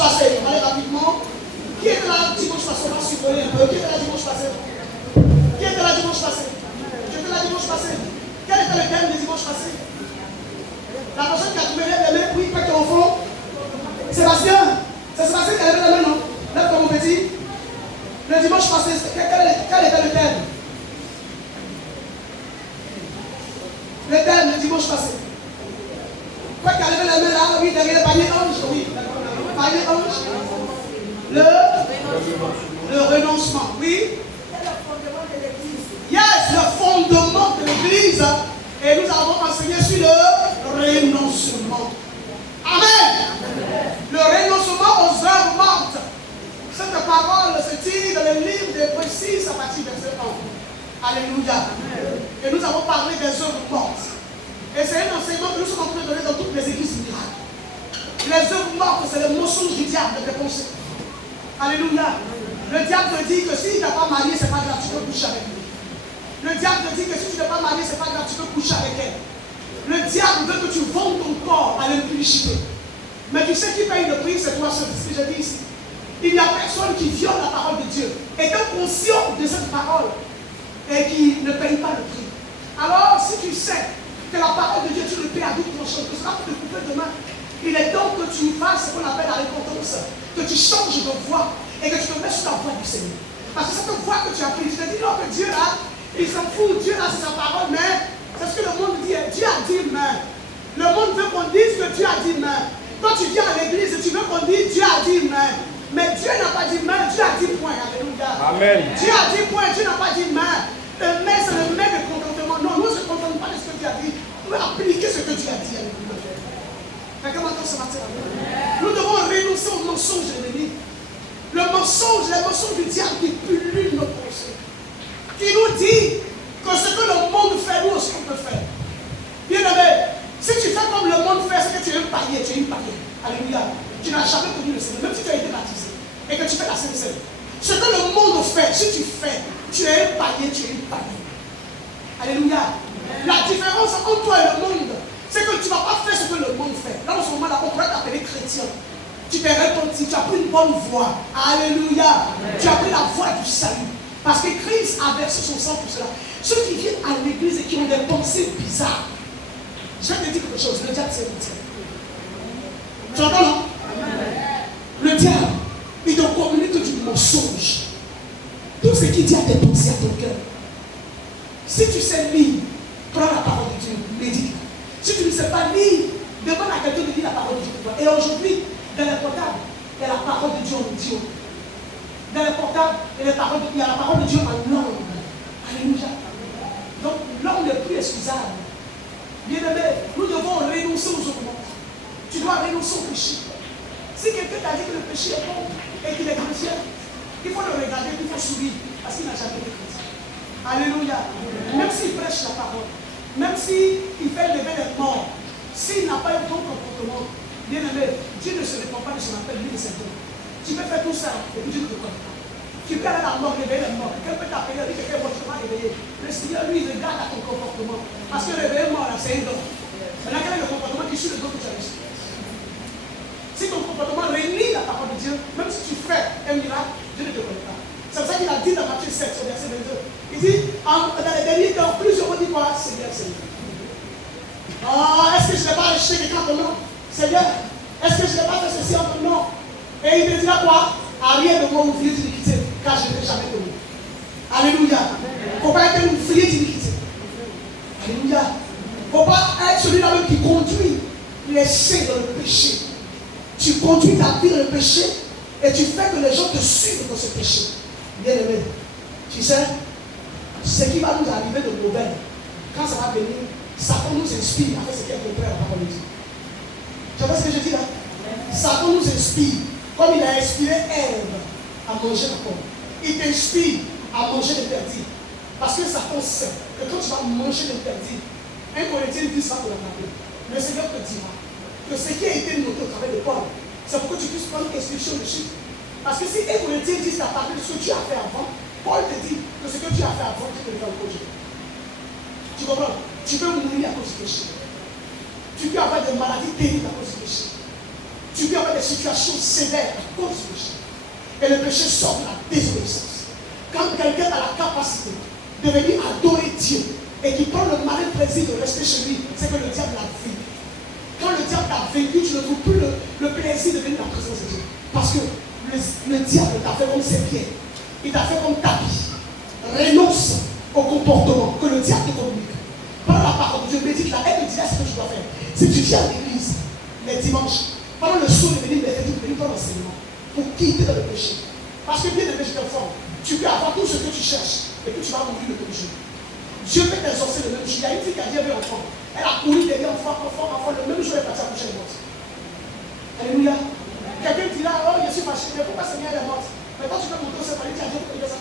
passé? Allez rapidement. Qui était là dimanche passé? On va survoler un peu. Qui était là dimanche passé? Qui était là dimanche passé? J'étais là dimanche passé. Quel était le thème du dimanche passé? La personne qui a trouvé les mains, oui, pas au fond. Sébastien, c'est Sébastien qui a levé la main, non? Lève-toi mon petit. Le dimanche passé, quel était le thème? Le thème le dimanche passé. Quoi qui a levé la main là? Oui, derrière le panier ange, oui. Panier ange. Le renoncement, oui. Yes, le fondement de l'église. Et nous avons enseigné sur le renoncement. Amen. Le renoncement aux œuvres mortes. Cette parole se tire dans le livre des Précis à partir de verset 1. Alléluia. Et nous avons parlé des œuvres mortes. Et c'est un enseignement que nous sommes en train de donner dans toutes les églises miracles. Les œuvres mortes, c'est le mensonge du diable de tes pensées. Alléluia. Le diable te dit que si tu n'as pas marié, c'est pas grave, tu peux coucher avec lui. Le diable te dit que si tu n'es pas marié, c'est pas grave, tu peux coucher avec elle. Le diable veut que tu vendes ton corps à l'impudicité. Mais tu sais qui paye le prix, c'est toi seul. C'est ce que je dis ici. Il n'y a personne qui viole la parole de Dieu, étant conscient de cette parole et qui ne paye pas le prix. Alors, si tu sais que la parole de Dieu, tu le payes à double tranchant, que ce sera pour te couper demain, il est temps que tu fasses ce qu'on appelle la repentance, que tu changes de voie et que tu te mets sur la voie du Seigneur. Parce que cette voie que tu as prise, tu te dis non, que Dieu là, il s'en fout, Dieu là, c'est sa parole, mais c'est ce que le monde dit, Dieu a dit, mais le monde veut qu'on dise que Dieu a dit, mais quand tu viens à l'église, tu veux qu'on dise Dieu a dit, mais Dieu n'a pas dit, mais Dieu a dit, point, alléluia. Amen. Dieu a dit, point, Dieu n'a pas dit, mais le mais, c'est le mais de contentement. Non, nous ne se contentons pas de ce que Dieu a dit, nous appliquer ce que Dieu a dit, alléluia. Ce matin, nous devons renoncer au mensonge de l'ennemi. Le mensonge, les mensonges du diable qui pullulent nos pensées. Qui nous dit que ce que le monde fait, nous aussi on peut faire. Bien aimé, si tu fais comme le monde fait, c'est que tu es un païen, tu es une païenne. Alléluia. Tu n'as jamais connu le Seigneur, même si tu as été baptisé et que tu fais la Sainte Seine. Ce que le monde fait, si tu fais, tu es un païen, tu es une païenne. Alléluia. La différence entre toi et le monde, c'est que tu ne vas pas faire ce que le monde fait. Dans ce moment-là, on pourrait t'appeler chrétien. Tu t'es repenti, tu as pris une bonne voie. Alléluia. Tu as pris la voie du salut. Parce que Christ a versé son sang pour cela. Ceux qui viennent à l'église et qui ont des pensées bizarres, je vais te dire quelque chose, le diable c'est mentir. Tu entends, non? Le diable, il te communique du mensonge. Tout ce qui dit à tes pensées, à ton cœur. Si tu sais lire, prends la parole de Dieu, médite. Si tu ne sais pas lire, demande à quelqu'un de lire la parole de Dieu. Et aujourd'hui, dans les portables, il y a la parole de Dieu en audio. Dans les portables, il y a la parole de Dieu en langue. Alléluia. Donc, l'homme n'est plus excusable. Bien aimé, nous devons renoncer aux augments. Tu dois renoncer au péché. Si quelqu'un t'a dit que le péché est bon et qu'il est chrétien, il faut le regarder, il faut sourire, parce qu'il n'a jamais été chrétien. Alléluia. Même s'il prêche la parole, même s'il fait lever les morts, s'il n'a pas un bon comportement, bien aimé, Dieu ne se répand pas de son appel, lui de ses dons. Tu peux faire tout ça et puis Dieu ne te connaît pas. Tu peux aller à la mort, réveiller les morts. Quelqu'un peut t'appeler, dire que quelqu'un va te réveiller. Le Seigneur, lui, il regarde à ton comportement. Parce que réveiller mort, c'est un don. Maintenant, quel est le comportement qui suit le don que tu as reçu? Si ton comportement réunit la parole de Dieu, même si tu fais un miracle, Dieu ne te connaît pas. C'est pour ça qu'il a dit dans Matthieu 7, au verset 22. Il dit, dans les derniers temps, plusieurs vont dire quoi? Seigneur, Seigneur. Oh, est-ce que je n'ai pas acheté quelqu'un en ton nom? Seigneur, est-ce que je n'ai pas fait ceci en ton nom? Et il te dira quoi? Arrière de moi, ouvrier d'iniquité, car je ne t'ai jamais connu. Alléluia. Il ne faut pas être un ouvrier d'iniquité. Alléluia. Il ne faut pas être celui-là même qui conduit les saints dans le péché. Tu conduis ta vie dans le péché et tu fais que les gens te suivent dans ce péché. Bien aimé, tu sais, ce qui va nous arriver de mauvais, quand ça va venir, Satan nous inspire à faire ce qui est contraire à la parole de Dieu. Tu vois ce que je dis là? Satan nous inspire, comme il a inspiré Ève à manger la pomme. Il t'inspire à manger l'interdit. Parce que Satan sait que quand tu vas manger l'interdit, un Corinthien dit ça pour la table. Le Seigneur te dira que ce qui a été noté au travail de Paul, c'est pour que tu puisses prendre instruction dessus. Parce que si un Corinthien dit à partir de ce que tu as fait avant, Paul te dit que ce que tu as fait avant, tu peux le faire encore. Tu comprends? Tu peux mourir à cause du péché. Tu peux avoir des maladies terribles à cause du péché. Tu Tu vis avec des situations sévères à cause du péché. Et le péché sort de la désobéissance. Quand quelqu'un a la capacité de venir adorer Dieu et qui prend le malin plaisir de rester chez lui, c'est que le diable l'a vaincu. Quand le diable t'a vaincu, tu ne trouves plus le plaisir de venir dans la présence de Dieu. Parce que le diable t'a fait comme ses pieds. Il t'a fait comme tapis. Renonce au comportement que le diable te communique. Par la parole de Dieu, médite là, elle te dit ce que tu dois faire. Si tu viens à l'église les dimanches, pendant le saut de venir mercredi, venir dans l'enseignement, pour quitter dans le péché. Parce que bien aimé, je t'informe, tu peux avoir tout ce que tu cherches et que tu vas mourir le péché. Dieu peut t'exaucer le même jour. Il y a une fille qui a dit à un enfant. Elle a couru derrière enfant, le même jour elle est partie à coucher les morts. Alléluia. Quelqu'un dit là, oh, je suis fâché, mais pourquoi Seigneur est mort? Mais quand tu peux monter au séparé, tu as dit pourquoi ça.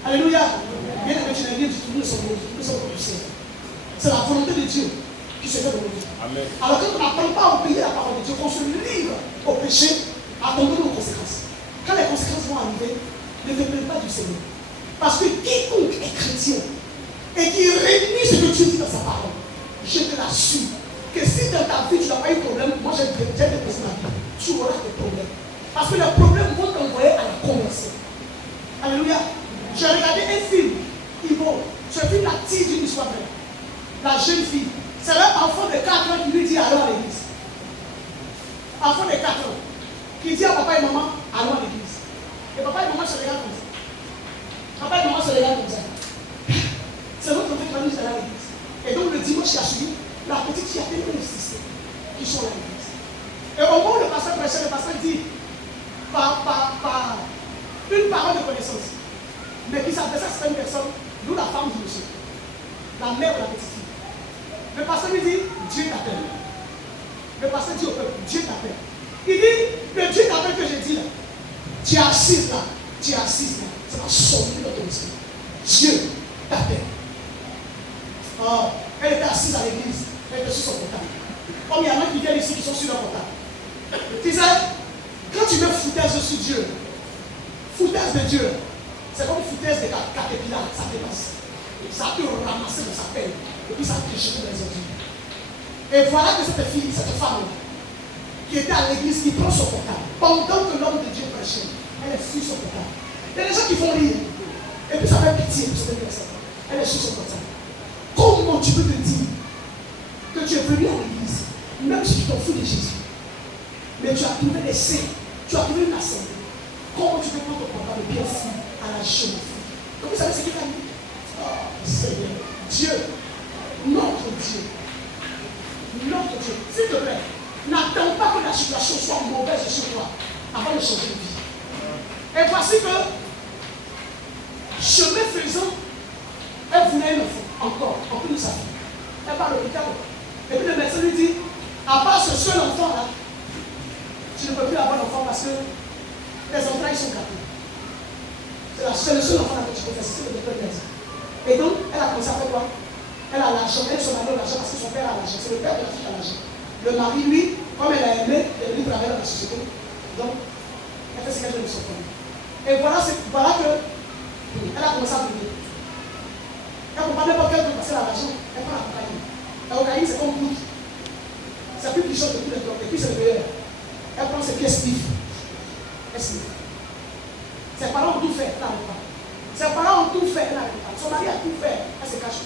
Alléluia. Bien aimé, tu n'as rien du tout, nous sommes du Seigneur. C'est la volonté de Dieu qui se fait dans nos vies. Alors quand on n'apprend pas à obéir à la parole de Dieu, qu'on se livre au péché, attendons nos conséquences. Quand les conséquences vont arriver, ne te plains pas du Seigneur. Parce que quiconque est chrétien et qui réunit ce que Dieu dit dans sa parole, je te l'assure que si dans ta vie tu n'as pas eu de problème, moi j'ai déposé ma vie, tu auras des problèmes. Parce que les problèmes vont t'envoyer à la conversion. Alléluia. J'ai regardé un film, ce film la tire d'une histoire vraie. La jeune fille, c'est un enfant de 4 ans qui lui dit allons à l'église. Enfant de 4 ans, qui dit à papa et maman allons à l'église. Et papa et maman se regardent comme ça. Papa et maman se regardent comme ça. C'est notre enfant qui va nous aller à l'église. Et donc le dimanche qui a suivi, la petite fille a tellement insisté qu'ils sont à l'église. Et au moment où le pasteur prêchait, le pasteur dit par une parole de connaissance, mais qui s'adresse à certaines personnes, nous la femme du monsieur, la mère de la petite fille. Le pasteur lui dit, Dieu t'appelle. Le pasteur dit au peuple, Dieu t'appelle. Il dit, le Dieu t'appelle que j'ai dit là, tu es assise là, tu es assise là, ça va sonner dans ton esprit. Dieu t'appelle. Oh, elle était assise à l'église, elle était sur son portable. Comme il y en a qui viennent ici qui sont sur leur portable. Tu sais, quand tu mets foutaise sur Dieu, foutaise de Dieu, c'est comme foutaise de caterpillar, ça dépasse. Ça peut ramasser de sa peine, et puis ça peut jeter dans les ordures. Et voilà que cette fille, cette femme, qui était à l'église, qui prend son portable, pendant que l'homme de Dieu prêchait, elle est sur son portable. Il y a des gens qui font rire, et puis ça fait pitié pour cette personne. Elle est sur son portable. Comment tu peux te dire que tu es venu à l'église, même si tu t'en fous de Jésus, mais tu as trouvé des saints, tu as trouvé une assemblée. Comment tu peux prendre ton portable et bien fou à la jeune fille? Donc vous savez ce qu'il a dit? Oh Seigneur, Dieu, notre Dieu, s'il te plaît, n'attends pas que la situation soit mauvaise sur toi avant de changer de vie. Et voici que, chemin faisant, elle voulait un enfant, encore, en plus de sa fille. Elle part à l'hôpital. Et puis le médecin lui dit, à part ce seul enfant là, tu ne peux plus avoir d'enfant parce que les entrailles sont gâtées. C'est le seul enfant là que tu peux faire, c'est le docteur médecin. Et donc, elle a commencé à faire quoi? Elle a l'argent, elle se marie l'argent parce que son père a l'argent. C'est le père de la fille qui a l'argent. Le mari, lui, comme elle a aimé, elle est venue travailler dans la société. Donc, elle fait ce qu'elle veut de son famille. Et voilà que elle a commencé à venir. Elle ne peut pas n'importe quel truc passer à l'argent. Elle prend la cocaïne. La cocaïne, c'est comme poudre. C'est plus puissant que tous les trucs. Et puis, c'est le meilleur. Elle prend ses pièces vives. Elle sniffe. Ses parents ont tout fait, elle n'arrive pas. Ses parents ont tout fait, elle n'arrive pas. Son mari a tout fait, elle se cache.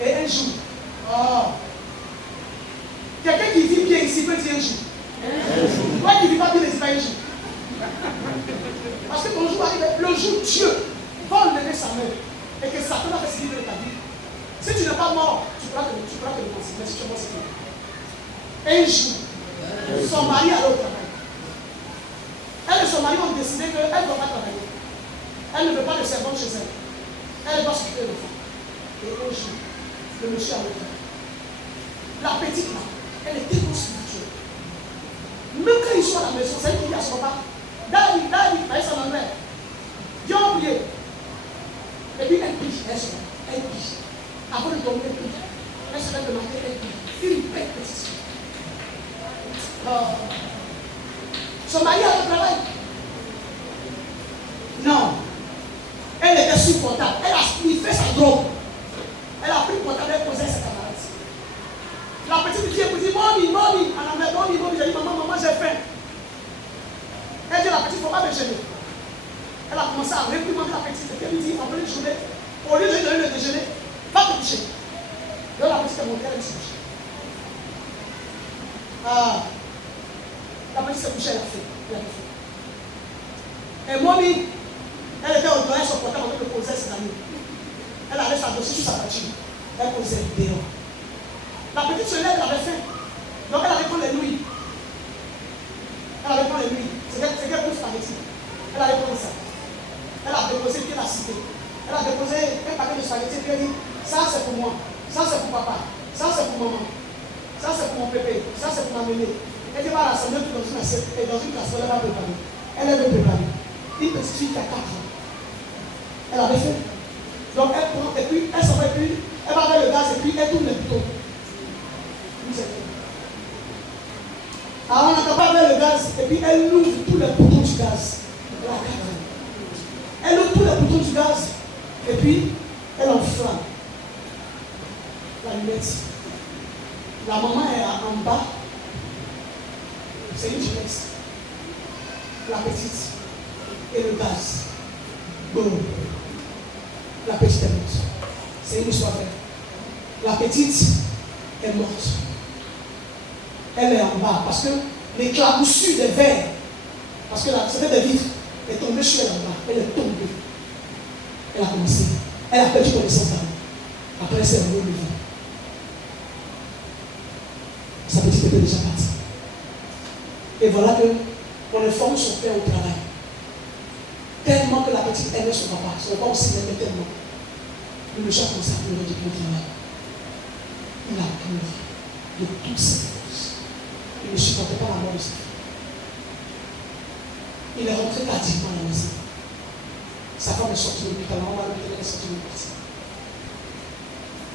Et un jour, quelqu'un qui vit bien ici peut dire un jour. Toi qui ne vis pas bien ici, pas un jour. Parce que ton jour arrive, le jour Dieu va enlever sa main et que Satan va faire ce qu'il veut de ta vie. Si tu n'es pas mort, tu pourras te considérer. Mais si tu es mort, c'est tout. Un jour, son mari allait au travail. Elle et son mari ont décidé qu'elle ne doit pas travailler. Elle ne veut pas de servante chez elle. Elle doit s'occuper de l'enfant. Et un jour, le monsieur a retrouvé. La petite là, elle était tellement spirituelle. Même quand ils sont à la maison, c'est elle qui dit à son papa, Daddy, elle s'en en met. Viens prier. Et puis elle prie, elle prie. Avant de dormir, elle prie. Elle se lève le matin, elle prie. Une belle petite fille. Son mari a le travail. Non. Elle était supportable. Elle a sniffé sa drogue. Elle a pris le portable, elle posait ses camarades. La petite fille dit, mommy, en anglais, mommy, déjeuner. Elle a commencé à réprimander la petite. Elle lui dit, en pleine journée, au lieu de lui donner le déjeuner, va te coucher. Donc la petite est montée, elle s'est couchée. La petite s'est couchée, elle a fait. Et Mommy, elle était au doigt, son portable en train de poser ses amis. Elle allait s'adosser sur sa voiture. Elle posait dehors. La petite se lève, elle avait faim. Donc elle allait prendre les nouilles. Elle allait prendre les nouilles. C'est qu'elle pousse par ici. Elle allait prendre ça. Elle a déposé, puis elle a cité. Elle a déposé un paquet de spaghettis, puis elle dit, ça c'est pour moi, ça c'est pour papa, ça c'est pour maman, ça c'est pour mon pépé, ça c'est pour ma ménée. Elle dit, va rassembler tout dans une assiette et dans une casserole, elle va préparer. Elle avait préparé. Une petite fille qui a 4 ans. Elle avait fait. Donc elle prend, et puis elle s'en va, et puis elle va vers le gaz, et puis elle tourne le bouton. Alors on n'entend pas vers le gaz, et puis elle ouvre tous les boutons du gaz. Elle ouvre tous les boutons du gaz, et puis elle enflamme la lunette. La maman est en bas, c'est une jeunesse. La petite et le gaz. Boum. La petite est morte. C'est une histoire vraie. La petite est morte. Elle est en bas parce que l'éclaboussure des verres, parce que c'était des vitres, est tombée sur elle en bas. Elle est tombée. Elle a commencé. Elle a perdu connaissance d'elle. Après, elle s'est relevée. Sa petite était déjà partie. Et voilà que on informe son père au travail. Tellement que la petite aimait son papa. Son papa aussi l'aimait tellement. Le méchant commence à pleurer depuis le travail. Il a pleuré de toutes ses forces. Il ne supportait pas la mort de sa fille. Il est rentré tardivement à la maison. Sa femme est sortie de lui, la maman est sortie de lui.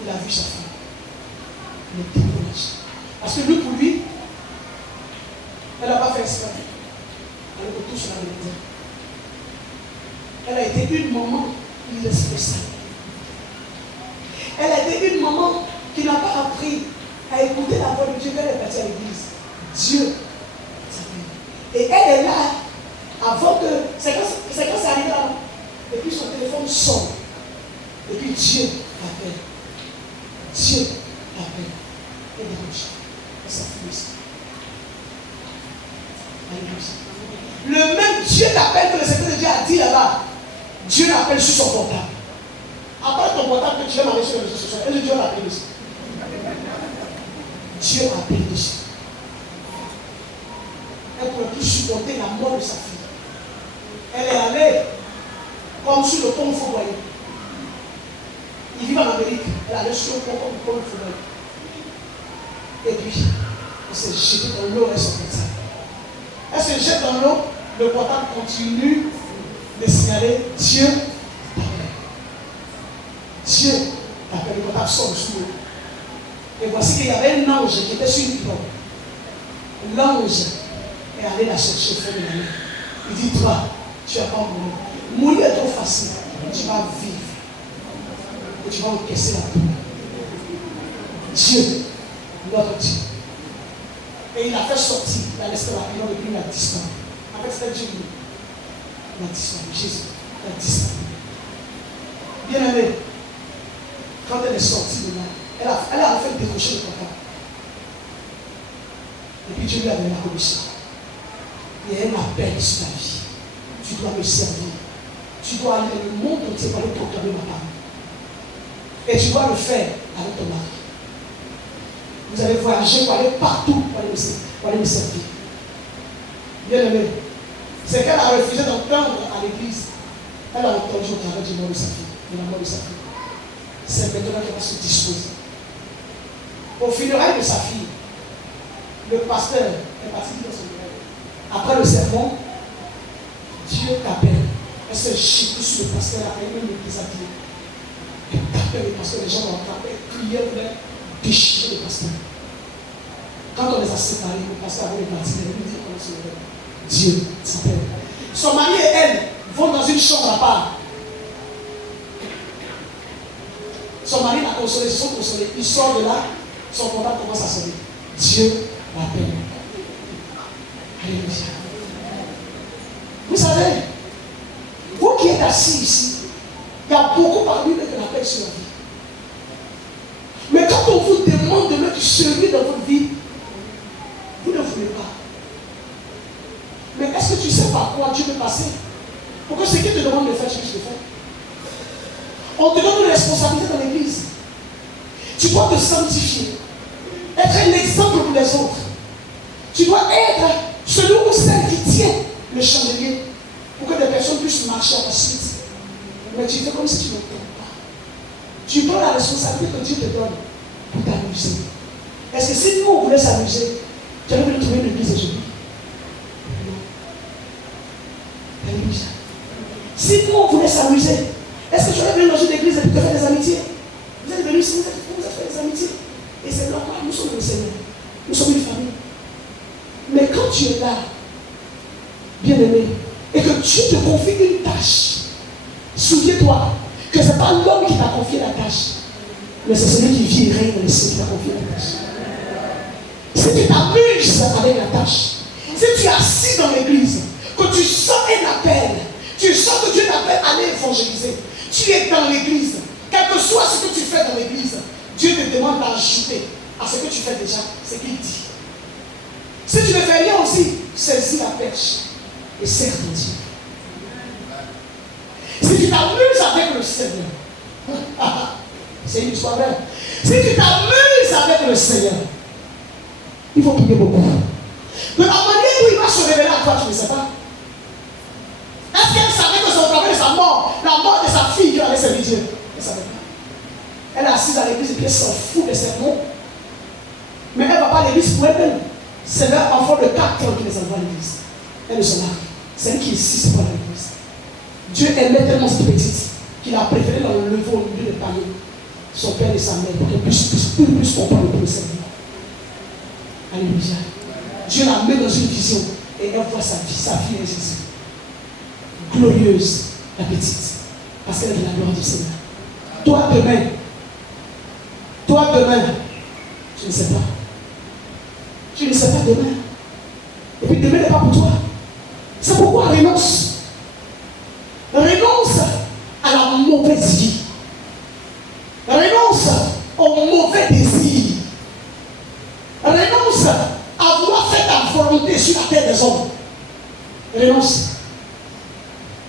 Il a vu sa femme. Il est découragé. Parce que lui, pour lui, elle n'a pas fait exprès. Elle est retour sur la vérité. Elle a été une maman irresponsable. Elle a été une maman qui n'a pas appris à écouter la voix de Dieu quand elle est partie à l'église. Dieu. Et elle est là avant que. C'est quand c'est arrivé là. Et puis son téléphone sonne. Et puis Dieu l'appelle. Dieu l'appelle. Elle dérange. Elle s'afflige. Le même Dieu t'appelle que le Seigneur de Dieu a dit là-bas. Dieu l'appelle sur son portable. Après ton portable que tu vas m'aller sur les réseaux sociaux, et Dieu l'appelle dessus. Dieu a appelé dessus. Elle ne pouvait plus supporter la mort de sa fille. Elle est allée comme sur le pont Fauboyé. Il vit en Amérique. Elle allait sur le pont comme le pont Fauboyé. Et puis, elle s'est jetée dans l'eau et son portable. Elle se jette dans l'eau, le portable continue de signaler Dieu t'appelle. Dieu t'appelle, le portable sort sous l'eau. Et voici qu'il y avait un ange qui était sur une pirogue. L'ange est allé la chercher au fond de la mer. Il dit, toi, tu n'as pas mouru. Mourir est trop facile. Tu vas vivre. Et tu vas encaisser la douleur. Dieu, notre Dieu. Et il a fait sortir, il a laissé la pirogue et puis il a disparu. En fait, c'était Dieu. Il a disparu. Jésus a disparu. Bien aimé, quand elle est sortie de là, elle a fait décrocher le portable. Et puis Dieu lui a donné la commission. Il y a un appel sur ta vie. Tu dois me servir. Tu dois aller dans le monde entier pour aller proclamer ma parole. Et tu dois le faire avec ton mari. Vous allez voyager pour aller partout pour aller me servir. Bien aimé, c'est qu'elle a refusé d'entendre à l'église. Elle a entendu au travers du mort de sa fille, de la mort de sa fille. C'est maintenant qu'elle va se disposer. Au funérailles de sa fille, le pasteur est parti dans son bureau. Après le sermon, Dieu t'appelle. Elle se chie sur le pasteur, elle a même l'église à Dieu. Elle t'appelle parce que les gens vont taper, crier, déchirer le pasteur. Quand on les a séparés, le pasteur avait les parties, il lui dit comment se lever. Dieu s'appelle. Son mari et elle vont dans une chambre à part. Son mari l'a consolé, ils se sont consolés. Il sort de là, son portable commence à sonner. Dieu l'appelle. Alléluia. Vous savez savez, vous qui êtes assis ici, il y a beaucoup parmi eux qui l'appellent sur la vie. Mais quand on vous demande de mettre du sérieux dans votre vie, vous ne voulez pas. Mais est-ce que tu sais par quoi Dieu peut passer pour que ce qu'il te demande de faire, tu puisses le faire? On te donne une responsabilité dans l'église. Tu dois te sanctifier, être un exemple pour les autres. Tu dois être celui ou celle qui tient le chandelier pour que des personnes puissent marcher ensuite. Mais tu fais comme si tu ne t'aimes pas. Tu prends la responsabilité que Dieu te donne pour t'amuser. Est-ce que si nous on voulait s'amuser, tu aurais pu trouver une église aujourd'hui? Alléluia. Si nous on voulait s'amuser, est-ce que tu aurais pu dans une église et puis te faire des amitiés? Vous êtes venus ici, vous avez fait des amitiés. Et c'est normal, nous sommes le Seigneur. Nous sommes une famille. Mais quand tu es là, bien aimé, et que Dieu te confie une tâche, souviens-toi que ce n'est pas l'homme qui t'a confié la tâche, mais c'est celui qui vit et règne dans les cieux qui t'a confié la tâche. Si tu t'amuses avec la tâche, si tu es assis dans l'église, que tu sens un appel, tu sens que Dieu t'appelle à aller évangéliser, tu es dans l'église, quel que soit ce que tu fais dans l'église, Dieu te demande d'ajouter à ce que tu fais déjà, ce qu'il dit. Si tu ne fais rien aussi, saisis la perche et sers ton Dieu. Si tu t'amuses avec le Seigneur, c'est une histoire vraie. Si tu t'amuses avec le Seigneur, il faut prier beaucoup. De la manière où il va se révéler à toi, tu ne sais pas. Est-ce qu'elle savait que son travail de sa mort, la mort de sa fille qui allait servir Dieu? Elle ne savait pas. Elle est assise à l'église et puis elle s'en fout des sermons. Mais elle ne va pas à l'église pour elle-même. C'est leur enfant de 4 ans qui les envoie à l'église. Elle ne se marie. C'est elle qui insiste pour l'église. Dieu aimait tellement cette petite qu'il a préféré dans le lever au milieu de panier son père et sa mère pour qu'elle puisse comprendre pour le servir. Alléluia. Dieu la met dans une vision et elle voit sa vie est Jésus. Glorieuse, la petite, parce qu'elle est de la gloire du Seigneur. Toi demain, tu ne sais pas. Tu ne sais pas demain. Et puis demain n'est pas pour toi. C'est pourquoi renonce. Renonce à la mauvaise vie. Renonce au mauvais désir. Renonce à vouloir faire ta volonté sur la terre des hommes. Renonce.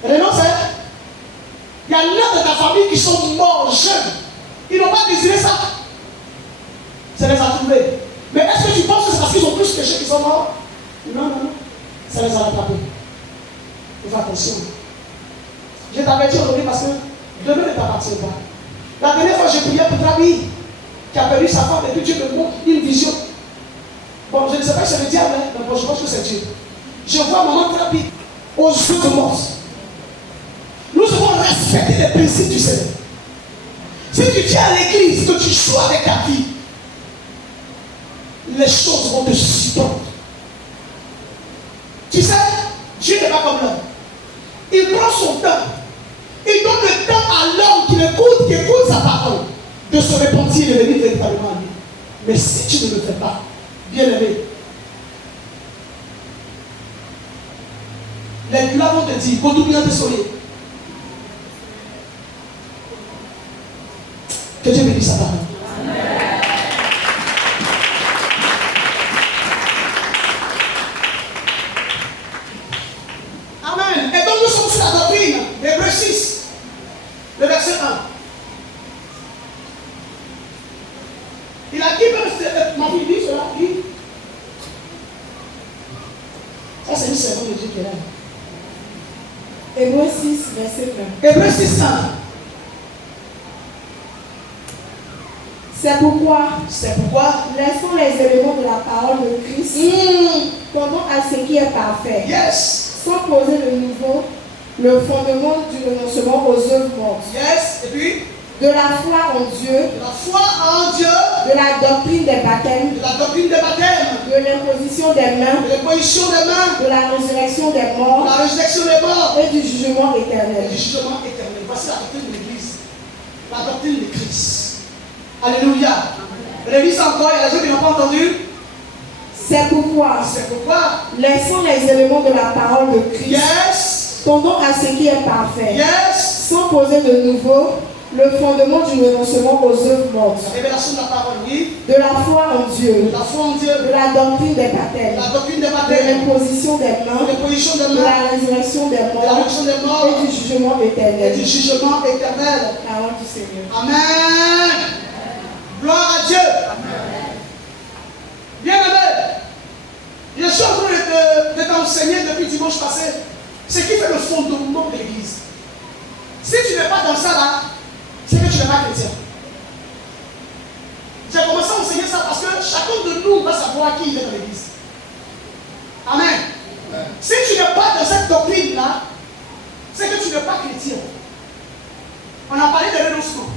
Renonce, hein? Il y en a de ta famille qui sont morts jeunes. Ils n'ont pas désiré ça. Ça les a trouvés. Mais est-ce que tu penses que c'est parce qu'ils ont plus péché qu'ils sont morts? Non. Ça les a rattrapés. Fais attention. Je t'avais dit aujourd'hui parce que demain ne t'appartient pas. La dernière fois, j'ai prié pour Trabi, qui a perdu sa femme, et puis Dieu me montre une vision. Bon, je ne sais pas si c'est le diable, mais bon, je pense que c'est Dieu. Je vois maman Trabi aux yeux de mort. Nous devons respecter les principes du Seigneur. Si tu viens à l'église, que tu joues avec ta vie, les choses vont te supporter. Tu sais, Dieu n'est pas comme l'homme. Il prend son temps. Il donne le temps à l'homme qui écoute sa parole, de se repentir et de venir véritablement à lui. Mais si tu ne le fais pas, bien aimé, les gars vont te dire, faut bien te soigner. Que Dieu bénisse sa parole. Amen. Et donc nous sommes sur la doctrine d'Hébreux 6, le verset 1. Il a dit, ma fille dit cela, dit. Ça c'est une servante de Dieu qui est là. Hébreux 6, verset 1. Hébreux 6, 1. C'est pourquoi, laissons les éléments de la parole de Christ, tendant à ce qui est parfait, sans poser de nouveau le fondement du renoncement aux œuvres mortes. Et puis, de la foi en Dieu, de la doctrine des baptêmes, de l'imposition des mains, de la résurrection des morts, et du jugement éternel. Voici la doctrine de l'Église, la doctrine de Christ. Alléluia. Révise encore, il y a des gens qui n'ont pas entendu. C'est pourquoi, laissons les éléments de la parole de Christ, tendant à ce qui est parfait, Yes. sans poser de nouveau le fondement du renoncement aux œuvres mortes, Révélation de la parole, oui. de la foi en Dieu, La foi en Dieu. de la doctrine des baptêmes, La doctrine des de baptêmes. l'imposition des mains, L'imposition des de mains. la résurrection des De la morts résurrection des morts. et du jugement Et éternel. du jugement éternel. Parole du Seigneur. Amen. Gloire à Dieu. Bien-aimé, je suis en train de t'enseigner depuis dimanche passé ce qui fait le fondement de l'église. Si tu n'es pas dans ça là, c'est que tu n'es pas chrétien. J'ai commencé à enseigner ça parce que chacun de nous va savoir qui il est dans l'église. Amen. Si tu n'es pas dans cette doctrine là, c'est que tu n'es pas chrétien. On a parlé de renoncement.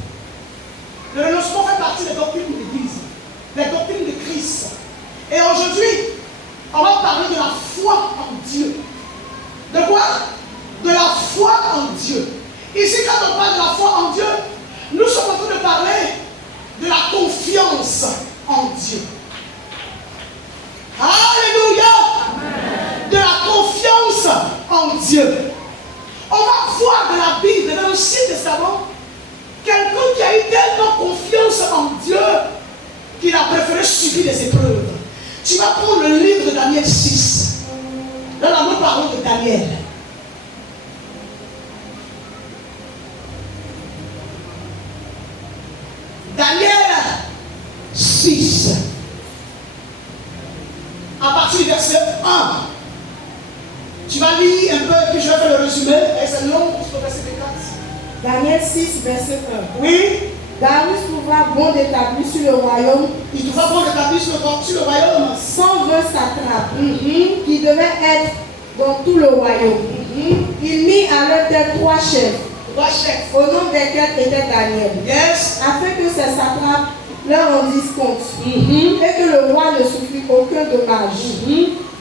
Le renoncement fait partie des doctrines de l'église, des doctrines de Christ. Et aujourd'hui, on va parler de la foi en Dieu. De quoi? De la foi en Dieu. Ici, quand on parle de la foi en Dieu, nous sommes en train de parler de la confiance en Dieu. Alléluia! Amen. De la confiance en Dieu. On va voir de la Bible, dans l'Ancien Testament, quelqu'un qui a eu tellement confiance en Dieu qu'il a préféré subir des épreuves. Tu vas prendre le livre de Daniel 6. Là, nous parlons de Daniel. Daniel 6. À partir du verset 1. Tu vas lire un peu, puis je vais faire le résumé. Et c'est long, jusqu'au verset 4. Daniel 6, verset 1. Oui. Darius trouva bon d'établir sur le royaume. Il trouva bon d'établir sur le royaume 120 satrapes qui devaient être dans tout le royaume. Il mit à leur tête 3 chefs, au nom desquels était Daniel, afin que ces satrapes leur rendissent compte et que le roi ne souffrit aucun dommage.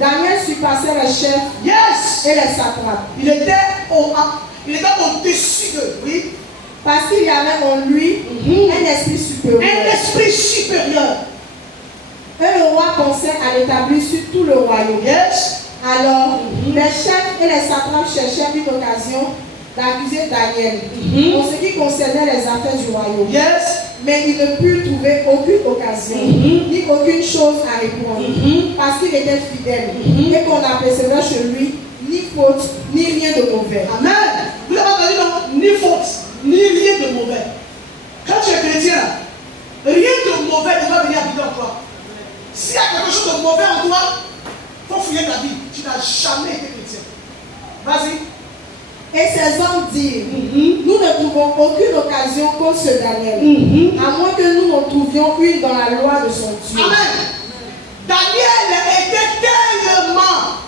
Daniel surpassait les chefs et les satrapes. Il était au-dessus d'eux, oui. Parce qu'il y avait en lui un esprit supérieur. Un esprit supérieur. Et le roi pensait à l'établir sur tout le royaume. Alors, les chefs et les satrapes cherchèrent une occasion d'accuser Daniel en ce qui concernait les affaires du royaume. Mais ils ne purent trouver aucune occasion, ni aucune chose à répondre, parce qu'il était fidèle et qu'on n'apercevait chez lui ni faute, ni rien de mauvais. Amen. Vous avez entendu non? Ni faute, ni rien de mauvais. Quand tu es chrétien, rien de mauvais ne va venir habiter en toi. S'il y a quelque chose de mauvais en toi, il faut fouiller ta vie. Tu n'as jamais été chrétien. Vas-y. Et ces hommes dirent, nous ne trouvons aucune occasion contre ce Daniel, à moins que nous en trouvions une dans la loi de son Dieu. Amen. Daniel était tellement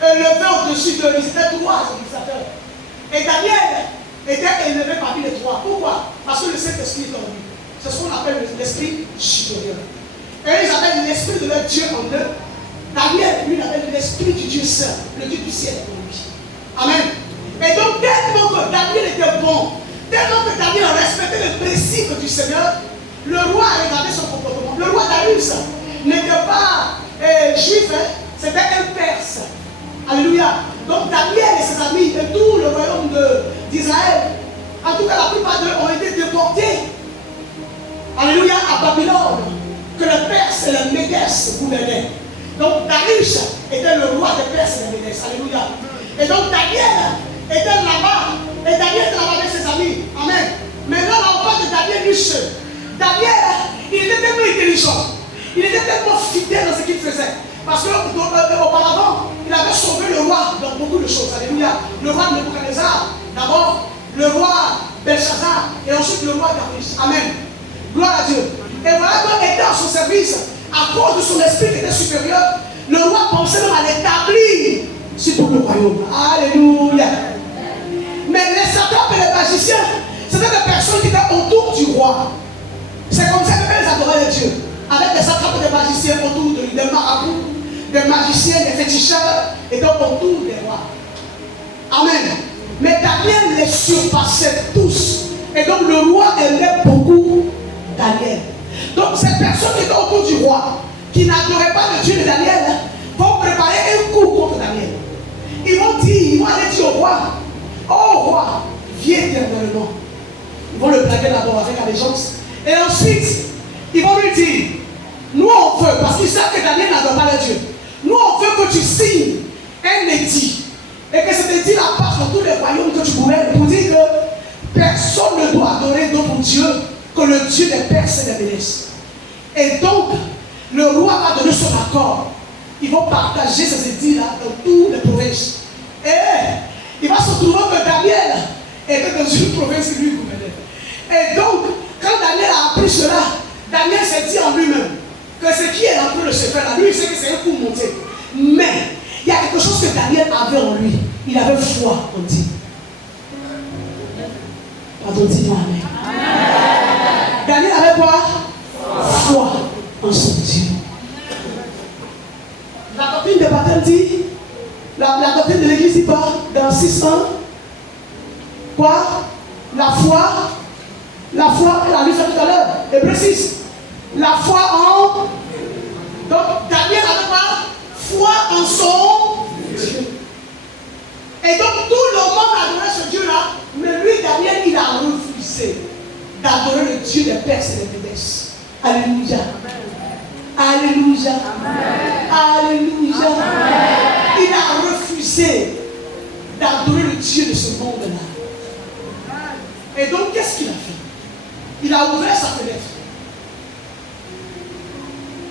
élevé au-dessus d'eux. Ils étaient 3 administrateurs. Et Daniel était élevé parmi les 3. Pourquoi? Parce que le Saint-Esprit est en lui. C'est ce qu'on appelle l'esprit supérieur. Et ils avaient l'esprit de leur Dieu en eux. Daniel, lui, il avait l'esprit du Dieu saint, le Dieu du ciel en lui. Amen. Et donc, tellement que Daniel était bon, tellement que Daniel respectait les principes du Seigneur, le roi a regardé son comportement. Le roi Darius n'était pas juif, c'était un Perse. Alléluia. Donc Daniel et ses amis et tout le royaume d'Israël, en tout cas la plupart d'eux ont été déportés. Alléluia, à Babylone, que les Perses et les Médès gouvernaient. Donc Darius était le roi des Perses et des Médès. Alléluia. Et donc Daniel était là-bas. Et Daniel était là-bas avec ses amis. Amen. Maintenant, on parle de Daniel lui seul. Daniel, il était tellement intelligent. Il était tellement fidèle dans ce qu'il faisait. Parce qu'auparavant, il avait sauvé le roi dans beaucoup de choses. Alléluia. Le roi Nebuchadnezzar, d'abord, le roi Belshazzar, et ensuite le roi Darius. Amen. Gloire à Dieu. Et voilà qu'il était à son service, à cause de son esprit qui était supérieur, le roi pensait même à l'établir sur tout le royaume. Alléluia. Mais les satrapes et les magiciens, c'était des personnes qui étaient autour du roi. C'est comme ça qu'ils adoraient les dieux. Avec des satrapes et des magiciens autour de lui, des marabouts, des magiciens, des féticheurs, et donc autour des rois. Amen. Mais Daniel les surpassait tous. Et donc le roi aimait beaucoup Daniel. Donc ces personnes qui étaient autour du roi, qui n'adoraient pas le Dieu de Daniel, vont préparer un coup contre Daniel. Ils vont aller dire au roi, oh roi, viens éternellement. Ils vont le blaguer d'abord avec allégeance. Et ensuite, ils vont lui dire, nous on veut, parce qu'ils savent que Daniel n'adore pas le Dieu, nous on veut que tu signes un édit. Et que cet édit-là passe dans tous les royaumes que tu pourrais, pour dire que personne ne doit adorer d'autre Dieu que le Dieu des Perses et des Médès. Et donc, le roi va donner son accord. Ils vont partager ces édits-là dans toutes les provinces. Et il va se trouver que Daniel était dans une province qui lui gouvernait. Et donc, quand Daniel a appris cela, Daniel s'est dit en lui-même que ce qui est en train de se faire là, lui, il sait que c'est un coup monté. Mais, il y a quelque chose que Daniel avait en lui. Il avait foi en Dieu. Pardon, dis-moi amen. Daniel avait quoi? Foi en son Dieu. La doctrine de baptême dit, la doctrine de l'église dit pas, dans 6 ans, quoi? La foi, elle a lu ça tout à l'heure, Hébreux 6. La foi en. Donc, Daniel avait pas foi en son Dieu. Et donc, tout le monde adorait ce Dieu-là, mais lui, Daniel, il a refusé d'adorer le Dieu des Perses et des Médès. Alléluia. Alléluia. Alléluia. Il a refusé d'adorer le Dieu de ce monde-là. Et donc, qu'est-ce qu'il a fait? Il a ouvert sa fenêtre.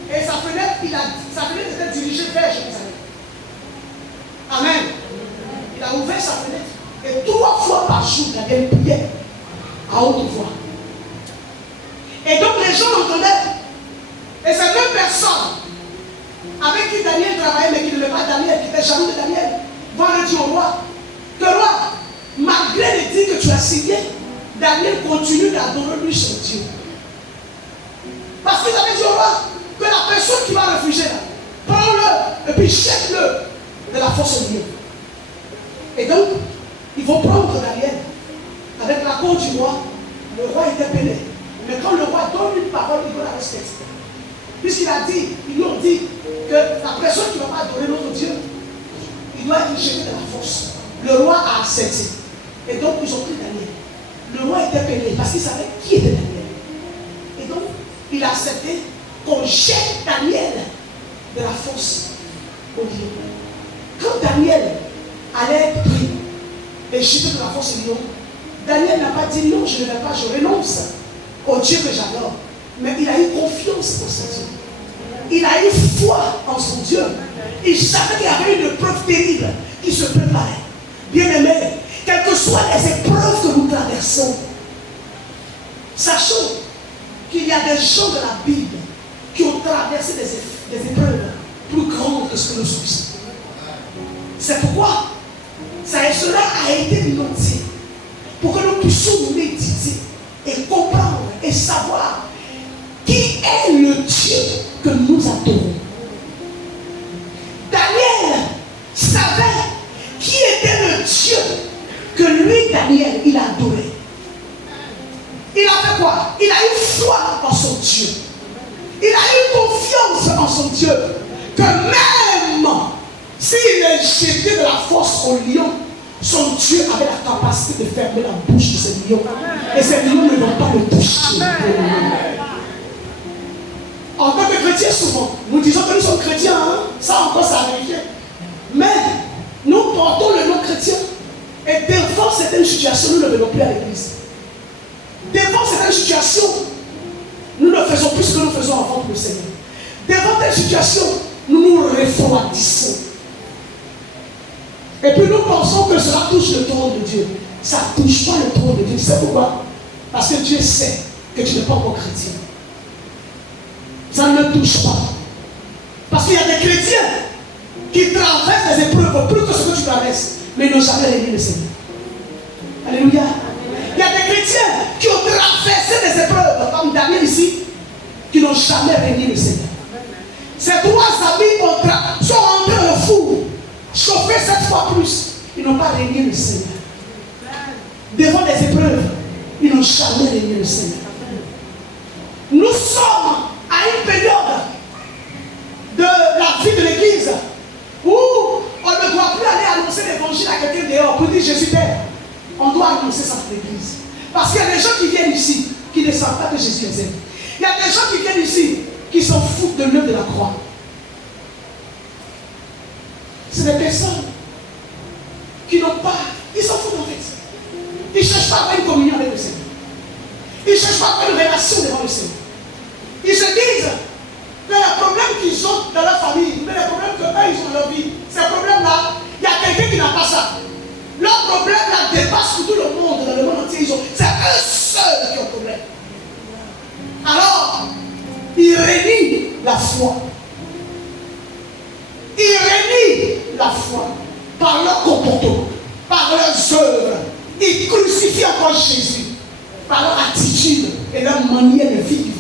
Et sa fenêtre était dirigée vers Jérusalem. Amen. Il a ouvert sa fenêtre. Et 3 fois par jour, Daniel priait à haute voix. Et donc les gens l'entendaient. Et ces mêmes personnes avec qui Daniel travaillait, mais qui ne l'aimait pas Daniel, qui était jaloux de Daniel, vont le dire au roi que roi, malgré les dits que tu as signés, Daniel continue d'adorer lui son Dieu. Parce qu'ils avaient dit au roi que la personne qui va réfugier là, prends-le et puis jette-le de la force de Dieu. Et donc, ils vont prendre Daniel avec l'accord du roi. Le roi était peiné. Mais quand le roi donne une parole, il doit la respecter. Puisqu'il a dit, ils lui ont dit que la personne qui ne va pas adorer notre Dieu, il doit être jeté de la force. Le roi a accepté. Et donc, ils ont pris Daniel. Le roi était peiné parce qu'il savait qui était Daniel. Et donc, il a accepté qu'on jette Daniel de la force au lion. Quand Daniel allait être pris et jeté de la force au lion, Daniel n'a pas dit non, je ne vais pas, je renonce au Dieu que j'adore. Mais il a eu confiance en son Dieu. Il a eu foi en son Dieu. Il savait qu'il y avait une épreuve terrible qui se préparait. Bien-aimé, quelles que soient les épreuves que nous traversons, sachons qu'il y a des gens de la Bible qui ont traversé des épreuves plus grandes que ce que nous subissons. C'est pourquoi cela a été noté pour que nous puissions nous méditer et comprendre et savoir qui est le Dieu que nous adorons. Daniel savait qui était le Dieu que lui, Daniel, il a adoré. Il a fait quoi? Il a eu foi en son Dieu. Il a eu confiance en son Dieu. Que même s'il est jeté de la force au lion, son Dieu avait la capacité de fermer la bouche de ces lions. Et ces lions ne vont pas le toucher. En tant que chrétiens, souvent, nous disons que nous sommes chrétiens, hein? Ça encore, ça a vérifié. Mais nous portons le nom chrétien. Et devant certaines situations, nous ne venons plus à l'église. Devant certaines situations, nous ne faisons plus ce que nous faisons avant pour le Seigneur. Devant telle situation, nous nous refroidissons. Et puis nous pensons que cela touche le trône de Dieu. Ça ne touche pas le trône de Dieu. Tu sais pourquoi? Parce que Dieu sait que tu n'es pas encore chrétien. Ça ne le touche pas. Parce qu'il y a des chrétiens qui traversent des épreuves plus que ce que tu traverses, mais ils n'ont jamais régné le Seigneur. Alléluia. Il y a des chrétiens qui ont traversé des épreuves, comme Daniel ici, qui n'ont jamais régné le Seigneur. Ces 3 amis sont rentrés dans le four, chauffés 7 fois plus. Ils n'ont pas régné le Seigneur. Devant des épreuves, ils n'ont jamais régné le Seigneur. Nous sommes à une période de la vie de l'église où on ne doit plus aller annoncer l'évangile à quelqu'un dehors pour dire On doit annoncer ça dans l'église. Parce qu'il y a des gens qui viennent ici qui ne savent pas que Jésus les aime. Il y a des gens qui viennent ici qui s'en foutent de l'œuvre de la croix. C'est des personnes qui n'ont pas, ils s'en foutent en fait. Ils ne cherchent pas à avoir une communion avec le Seigneur. Ils ne cherchent pas à avoir une relation devant le Seigneur. Ils se disent que les problèmes qu'ils ont dans leur famille, mais les problèmes qu'eux ils ont dans leur vie, ces problèmes-là, il y a quelqu'un qui n'a pas ça. Leurs problèmes-là dépassent tout le monde, dans le monde entier. C'est eux seuls qui ont problème. Alors, ils renient la foi. Ils renient la foi par leur comportement, par leurs œuvres. Ils crucifient encore Jésus par leur attitude et leur manière de vivre.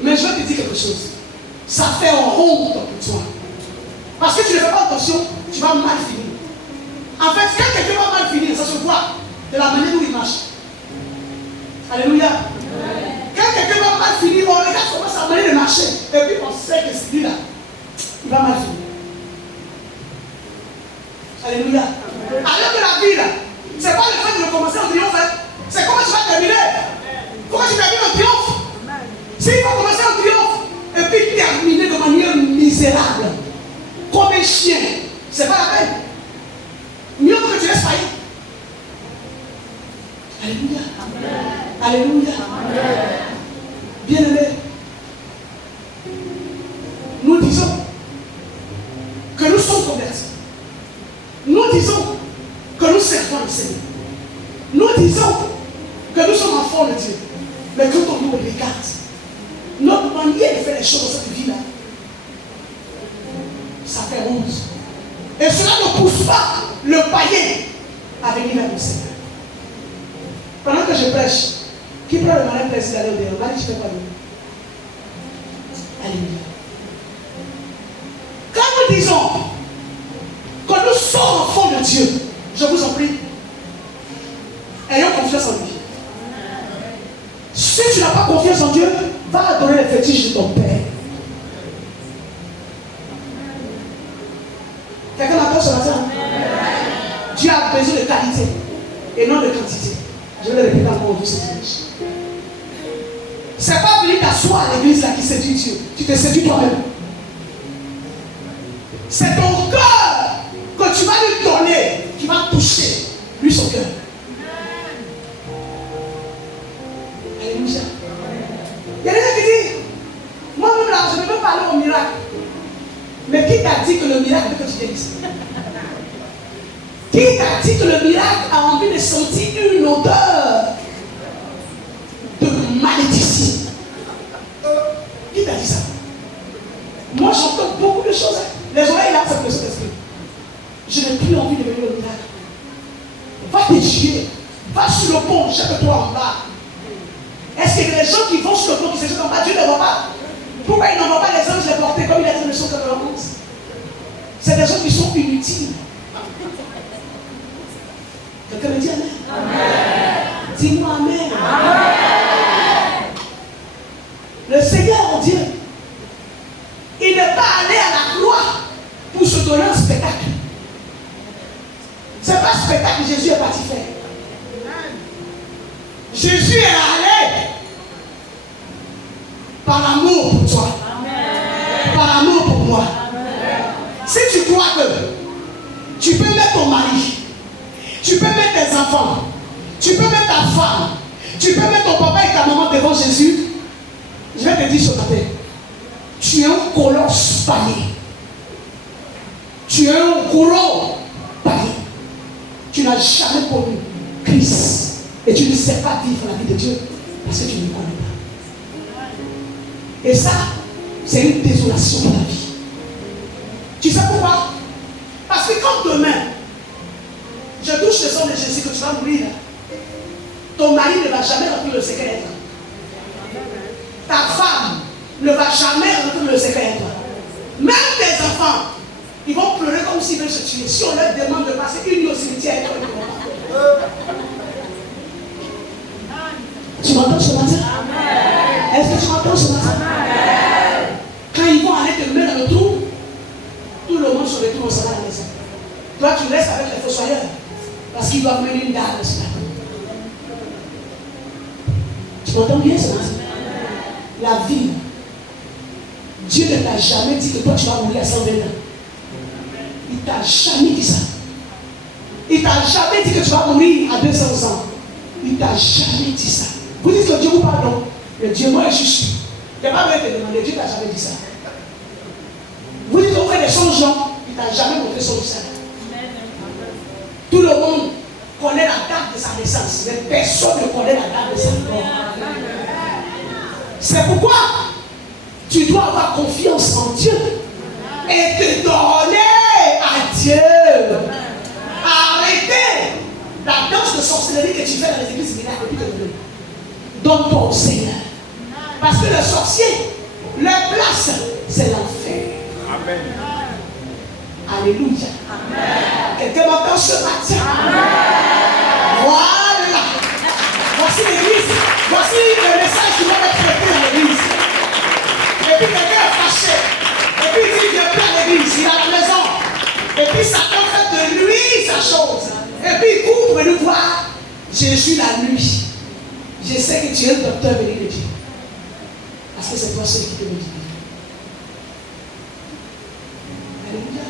Mais je vais te dire quelque chose. Ça fait honte pour toi. Parce que tu ne fais pas attention, tu vas mal finir. En fait, quand quelqu'un va mal finir, ça se voit de la manière dont il marche. Alléluia. Quand quelqu'un va mal finir, on regarde comment sa manière de marcher. Et puis on sait que celui-là, il va mal finir. Alléluia. Alors que la vie, là, ce n'est pas le fait de commencer en triomphe. C'est comment tu vas terminer. Comment tu termines en triomphe. S'il va commencer en triomphe et puis terminer de manière misérable, comme un chien, ce n'est pas la peine. Mieux que tu laisses faillir. Alléluia. Alléluia. Bien-aimés, nous disons que nous sommes convertis. Nous disons que nous servons le Seigneur. Nous disons que nous sommes enfants de Dieu. Mais quand on nous regarde, notre manière de faire les choses dans cette vie-là, ça fait honte. Et cela ne pousse pas le païen à venir vers le Seigneur. Pendant que je prêche, qui prend le malin plaisir d'aller au dehors? Marie, tu fais quoi? Alléluia. Quand nous disons que nous sommes enfants de Dieu, je vous en prie, ayons confiance en lui. Si tu n'as pas confiance en Dieu, va adorer les fétiches de ton père. Quelqu'un m'attend ce matin? Dieu a besoin de qualité et non de quantité. Je vais le répéter encore aujourd'hui ce dimanche. Ce n'est pas venir t'asseoir à l'église là qui séduit Dieu. Tu te séduis toi-même. C'est ton cœur que tu vas lui donner qui va toucher lui son cœur. Alléluia. Il y a des gens qui disent, moi-même là, je ne peux pas parler au miracle. Mais qui t'a dit que le miracle veut que tu viennes ici? Qui t'a dit que le miracle a envie de sentir une odeur de malédiction? Qui t'a dit ça? Moi j'entends beaucoup de choses. Les oreilles là, c'est le Saint-Esprit. Je n'ai plus envie de venir au miracle. Va t'échouer. Va sur le pont, jette-toi en bas. Est-ce que les gens qui vont sur le pont, qui se jettent en bas, Dieu ne voit pas? Pourquoi il n'envoie pas les anges les porter comme il a dit dans le Psaume 91? C'est des gens qui sont inutiles. Quelqu'un me dit Amen? Amen. Dis-moi Amen. Amen. Le Seigneur, Dieu, il n'est pas allé à la croix pour se donner un spectacle. Ce n'est pas un spectacle que Jésus est parti faire. Jésus est allé par amour pour toi. Amen. Par amour pour moi. Amen. Si tu crois que tu peux mettre ton mari, tu peux mettre tes enfants, tu peux mettre ta femme, tu peux mettre ton papa et ta maman devant Jésus, je vais te dire ce matin, tu es un colosse païen. Tu es un gros païen. Tu n'as jamais connu Christ. Et tu ne sais pas vivre la vie de Dieu parce que tu ne le connais pas. Et ça, c'est une désolation pour la vie. Tu sais pourquoi? Parce que quand demain, je touche le sang de Jésus que tu vas mourir, ton mari ne va jamais rentrer le secret. Ta femme ne va jamais rentrer le secret. Même tes enfants, ils vont pleurer comme s'ils veulent se tuer. Si on leur demande de passer une nuit au cimetière, ils ne vont pas. Tu m'entends ce matin? Amen. Est-ce que tu m'entends ce matin? Amen. Quand ils vont aller te mettre dans le trou, tout le monde se retrouve au salon à la maison. Toi, tu restes avec les fossoyeurs. Parce qu'ils doivent mener une garde ce matin. Tu m'entends bien ce matin? La vie, Dieu ne t'a jamais dit que toi tu vas mourir à 120 ans. Il ne t'a jamais dit ça. Il ne t'a jamais dit que tu vas mourir à 200 ans. Il ne t'a jamais dit ça. Vous dites que Dieu vous pardonne. Le Dieu, moi je suis. Il n'y a pas besoin de te demander. Dieu ne t'a jamais dit ça. Vous dites qu'on fait des changements. Il ne t'a jamais montré son visage. Tout le monde connaît la date de sa naissance. Mais personne ne connaît la date de sa mort. C'est pourquoi tu dois avoir confiance en Dieu et te donner à Dieu. Arrêtez la danse de sorcellerie que tu fais dans les églises militaires depuis que tu donne-toi au Seigneur. Parce que le sorcier, leur place, c'est l'enfer. Amen. Alléluia. Amen. Quelqu'un m'entend ce matin? Amen. Voilà. Voici l'église. Voici le message qui va être traité dans l'église. Et puis quelqu'un est fâché. Et puis il dit, il vient plus à l'église, il est à la maison. Et puis Satan fait de lui sa chose. Et puis il court pour nous voir. Jésus la nuit. Je sais que tu es le docteur béni de Dieu. Parce que c'est toi celui qui te le dit. Alléluia.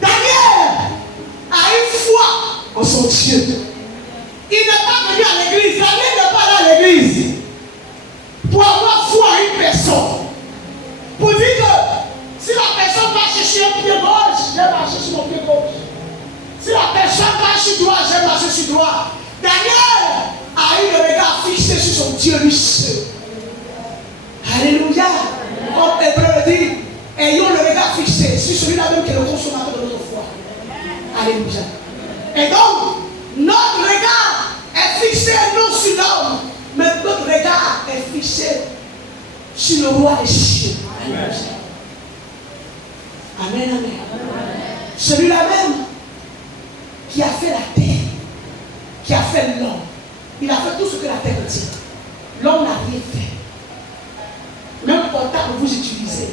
Daniel a une foi en son Dieu. Il n'est pas venu à l'église. Daniel n'est pas allé à l'église pour avoir foi à une personne. Pour dire que si la personne va chercher un pied gauche, je vais marcher sur mon pied gauche. Si la personne va sur droit, je vais marcher sur droit. Daniel a eu le regard fixé sur son Dieu lui seul. Alléluia. Comme Hébreu le dit, ayons le regard fixé sur celui-là même qui est le consommateur de notre foi. Alléluia. Et donc, notre regard est fixé non sur l'homme, mais notre regard est fixé sur le roi des cieux. Amen. Amen, amen. Celui-là même qui a fait la terre, qui a fait l'homme, il a fait tout ce que la terre contient. L'homme n'a rien fait. Même portable vous utilisez.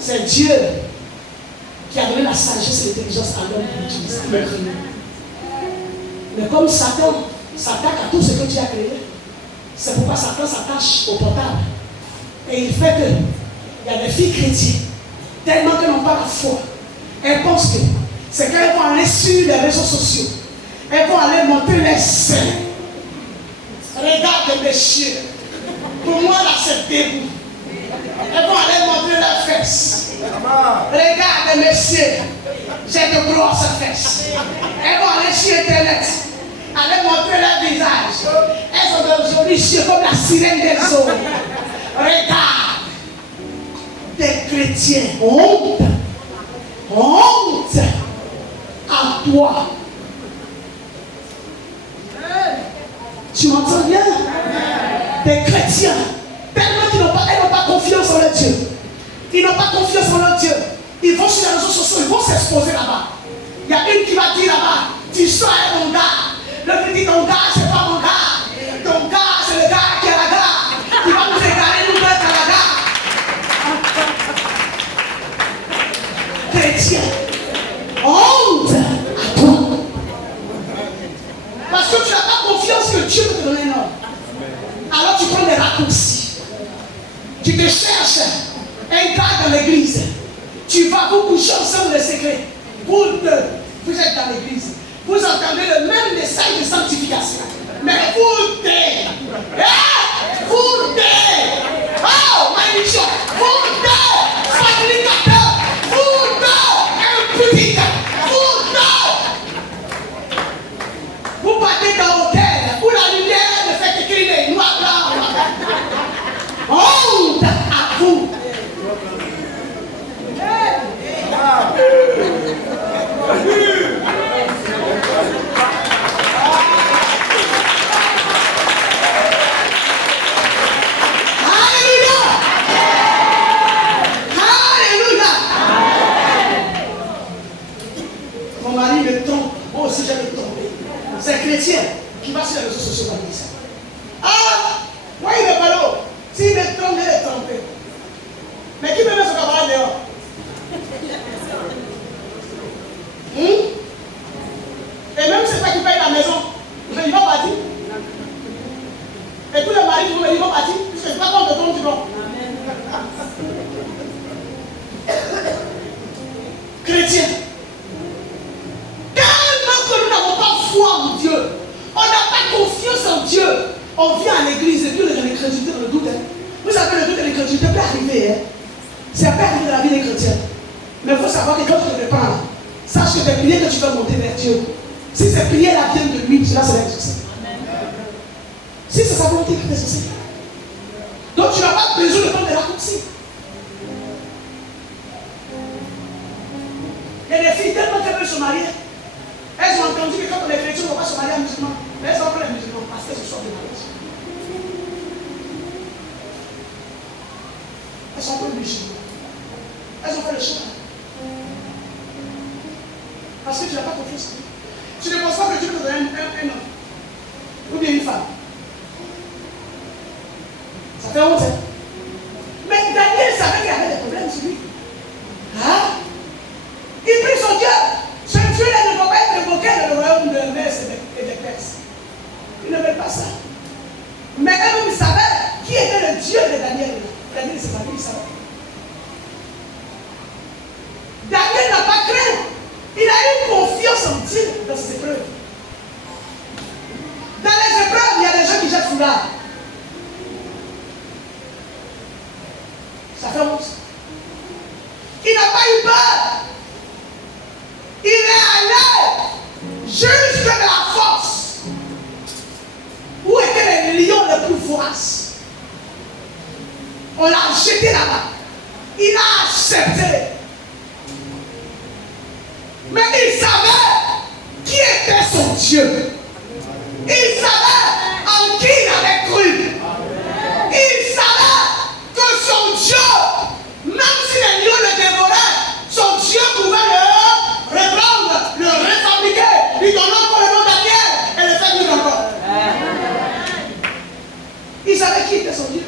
C'est Dieu qui a donné la sagesse et l'intelligence à l'homme pour l'utiliser. Mais comme Satan s'attaque à tout ce que Dieu a créé, c'est pourquoi Satan s'attache au portable. Et il fait que il y a des filles chrétiennes, tellement qu'elles n'ont pas la foi. Elles pensent que c'est qu'elles vont aller sur les réseaux sociaux. Elles vont aller montrer les seins. Regarde messieurs. Pour moi là c'est debout. Elles vont aller montrer leurs fesses. Regarde messieurs. J'ai de grosses fesses. Elles vont aller sur internet. Aller montrer leur visage. Elles ont de jolis yeux comme la sirène des eaux. Regarde. Des chrétiens. Honte. Honte à toi. Tu m'entends bien? Des chrétiens, tellement qu'ils n'ont pas confiance en leur Dieu. Ils n'ont pas confiance en leur Dieu. Ils vont sur les réseaux sociaux, ils vont s'exposer là-bas. Il y a une qui va dire là-bas, tu sois mon gars. L'autre dit, ton gars, c'est pas mon gars. Ton gars, c'est le gars qui est la gare. Qui va nous égarer, nous mettre à la gare. Chrétien, honte à toi. Parce que tu n'as pas confiance que Dieu peut te donner un homme. Alors tu prends des raccourcis. Tu te cherches un gars dans l'église. Tu vas vous coucher ensemble le secret. Vous deux, vous êtes dans l'église. Vous entendez le même message de sanctification. Mais vous deux, vous deux, oh malédiction, vous deux, fabricateurs, vous deux, impudiques, vous deux. Vous partez dans l'hôtel où la lumière ne fait qu'écrire noir, blanc. Honte à vous. Mon mari me trompe, moi aussi j'avais trompé. C'est chrétien qui va sur les réseaux sociaux comme ça. Ah, moi il est pas là. S'il me trompe, il est trompé. Mais qui me met son camarade dehors? chrétiens. Tellement que nous n'avons pas foi en Dieu, on n'a pas confiance en Dieu, on vient à l'église et puis l'incrédulité, le doute. Vous savez, le doute et l'incrédulité peut arriver. Hein? Ça peut arriver dans la vie des chrétiens. Mais il faut savoir que quand tu te répands, sache que tes prières que tu vas monter vers Dieu, si ces prières-là viennent de lui, cela sera un succès. Si c'est sa volonté qui est ceci. Donc tu n'as pas besoin de prendre des raccourcis. Il y a des filles tellement qu'elles veulent se marier. Elles ont entendu que quand on est chrétien, on ne va pas se marier à un musulman. Mais elles ont pris les musulmans parce qu'elles se sont de mariage. Elles sont pris les musulmans. Elles ont fait le chemin. Parce que tu n'as pas confiance en Dieu. Tu ne penses pas que Dieu peut te donner un homme ou bien une femme. Ça fait honte. Mais Daniel savait qu'il y avait des problèmes sur lui. Hein? Il prie son Dieu. Ce Dieu-là ne va pas être évoqué dans le royaume de Mèdes et des Perses. Il ne veut pas ça. Mais eux-mêmes savaient qui était le Dieu de Daniel. Daniel, c'est pas lui, il savait. Daniel n'a pas craint. Il a eu confiance en Dieu dans ses épreuves. Dans les épreuves, il y a des gens qui jettent foulard. Ça fait honte. Il n'a pas eu peur. Il est allé jusque de la force. Où étaient les lions les plus voraces? On l'a jeté là-bas. Il a accepté. Mais il savait qui était son Dieu. Il savait en qui il avait cru. Il savait que son Dieu, même si les lions le dévoraient, son Dieu pouvait le reprendre, le réfabriquer, lui donner encore le nom Daniel et le faire vivre encore. Il savait qui était son Dieu.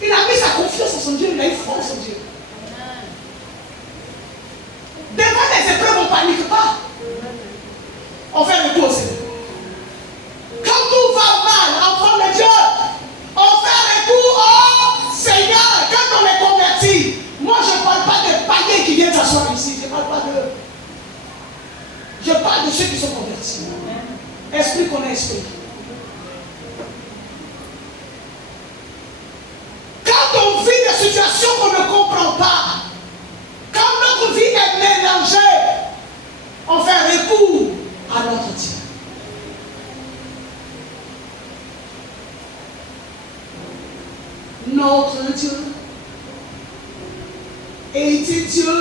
Il a mis sa confiance en son Dieu, il a eu foi en son Dieu. Devant les épreuves, on ne panique pas. On fait le tour au Seigneur. Quand tout va mal, enfant de Dieu, on fait recours au Seigneur. Quand on est converti, moi je ne parle pas des païens qui viennent s'asseoir ici. Je ne parle pas d'eux. Je parle de ceux qui sont convertis. Esprit qu'on a esprit. Quand on vit des situations qu'on ne comprend pas, quand notre vie est mélangée, on fait recours à notre Dieu. Notre Dieu est Dieu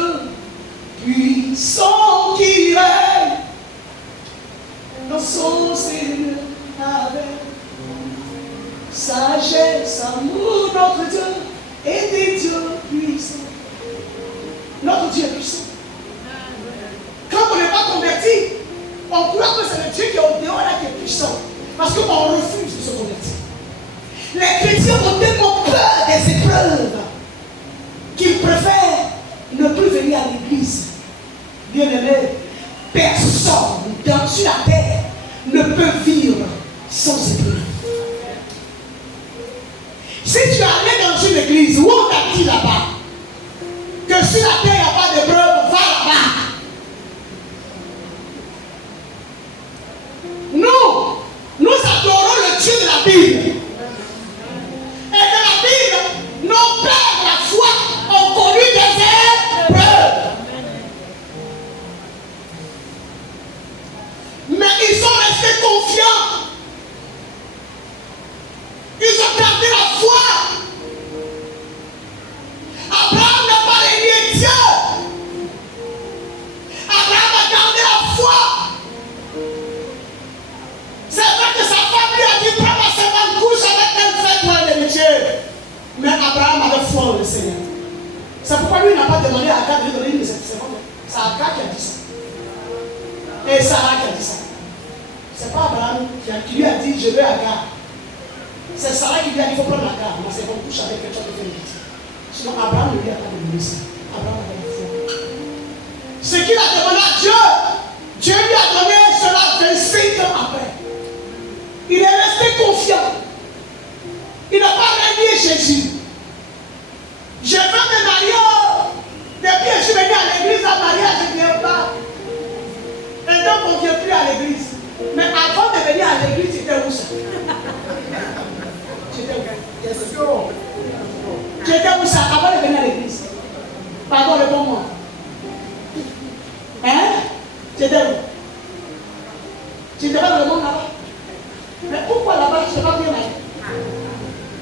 puissant qui règne dans son Seigneur avec sagesse, amour. Notre Dieu est Dieu puissant. Notre Dieu est puissant. Quand on n'est pas converti, on croit que c'est le Dieu qui est au dehors là qui est puissant. Parce qu'on refuse de se convertir. Les chrétiens ont tellement peur des épreuves qu'ils préfèrent ne plus venir à l'église. Bien aimé, personne sur la terre ne peut vivre sans épreuve. Si tu es allé dans une église, où on t'a dit là-bas que sur la terre il n'y a pas d'épreuve, va là-bas. Nous adorons le Dieu de la Bible. Et dans la Bible, nos pères de la foi ont connu des épreuves. Mais ils sont restés confiants. Ils ont gardé la foi. Abraham n'a pas renié Dieu. Abraham a gardé la foi. C'est vrai que sa femme lui a dit prends ma servante, couche avec elle, fais-toi l'héritier. Mais Abraham avait foi en le Seigneur. C'est pourquoi lui n'a pas demandé à Agar de lui donner une de ses servantes. C'est Agar qui a dit ça. Et Sarah qui a dit ça. C'est pas Abraham qui lui a dit je veux Agar. C'est Sarah qui lui a dit il faut prendre Agar. Ma servante couche avec elle, tu vas te faire l'héritier. Sinon Abraham ne lui a pas demandé ça. Abraham avait la foi. Ce qu'il a demandé à Dieu, Dieu lui a donné cela 25 ans après. Il est resté confiant. Il n'a pas renié Jésus. Je veux me marier des le bon moment. Hein? Tu étais où? Tu n'étais pas dans le monde là-bas? Mais pourquoi là-bas tu n'es pas bien là?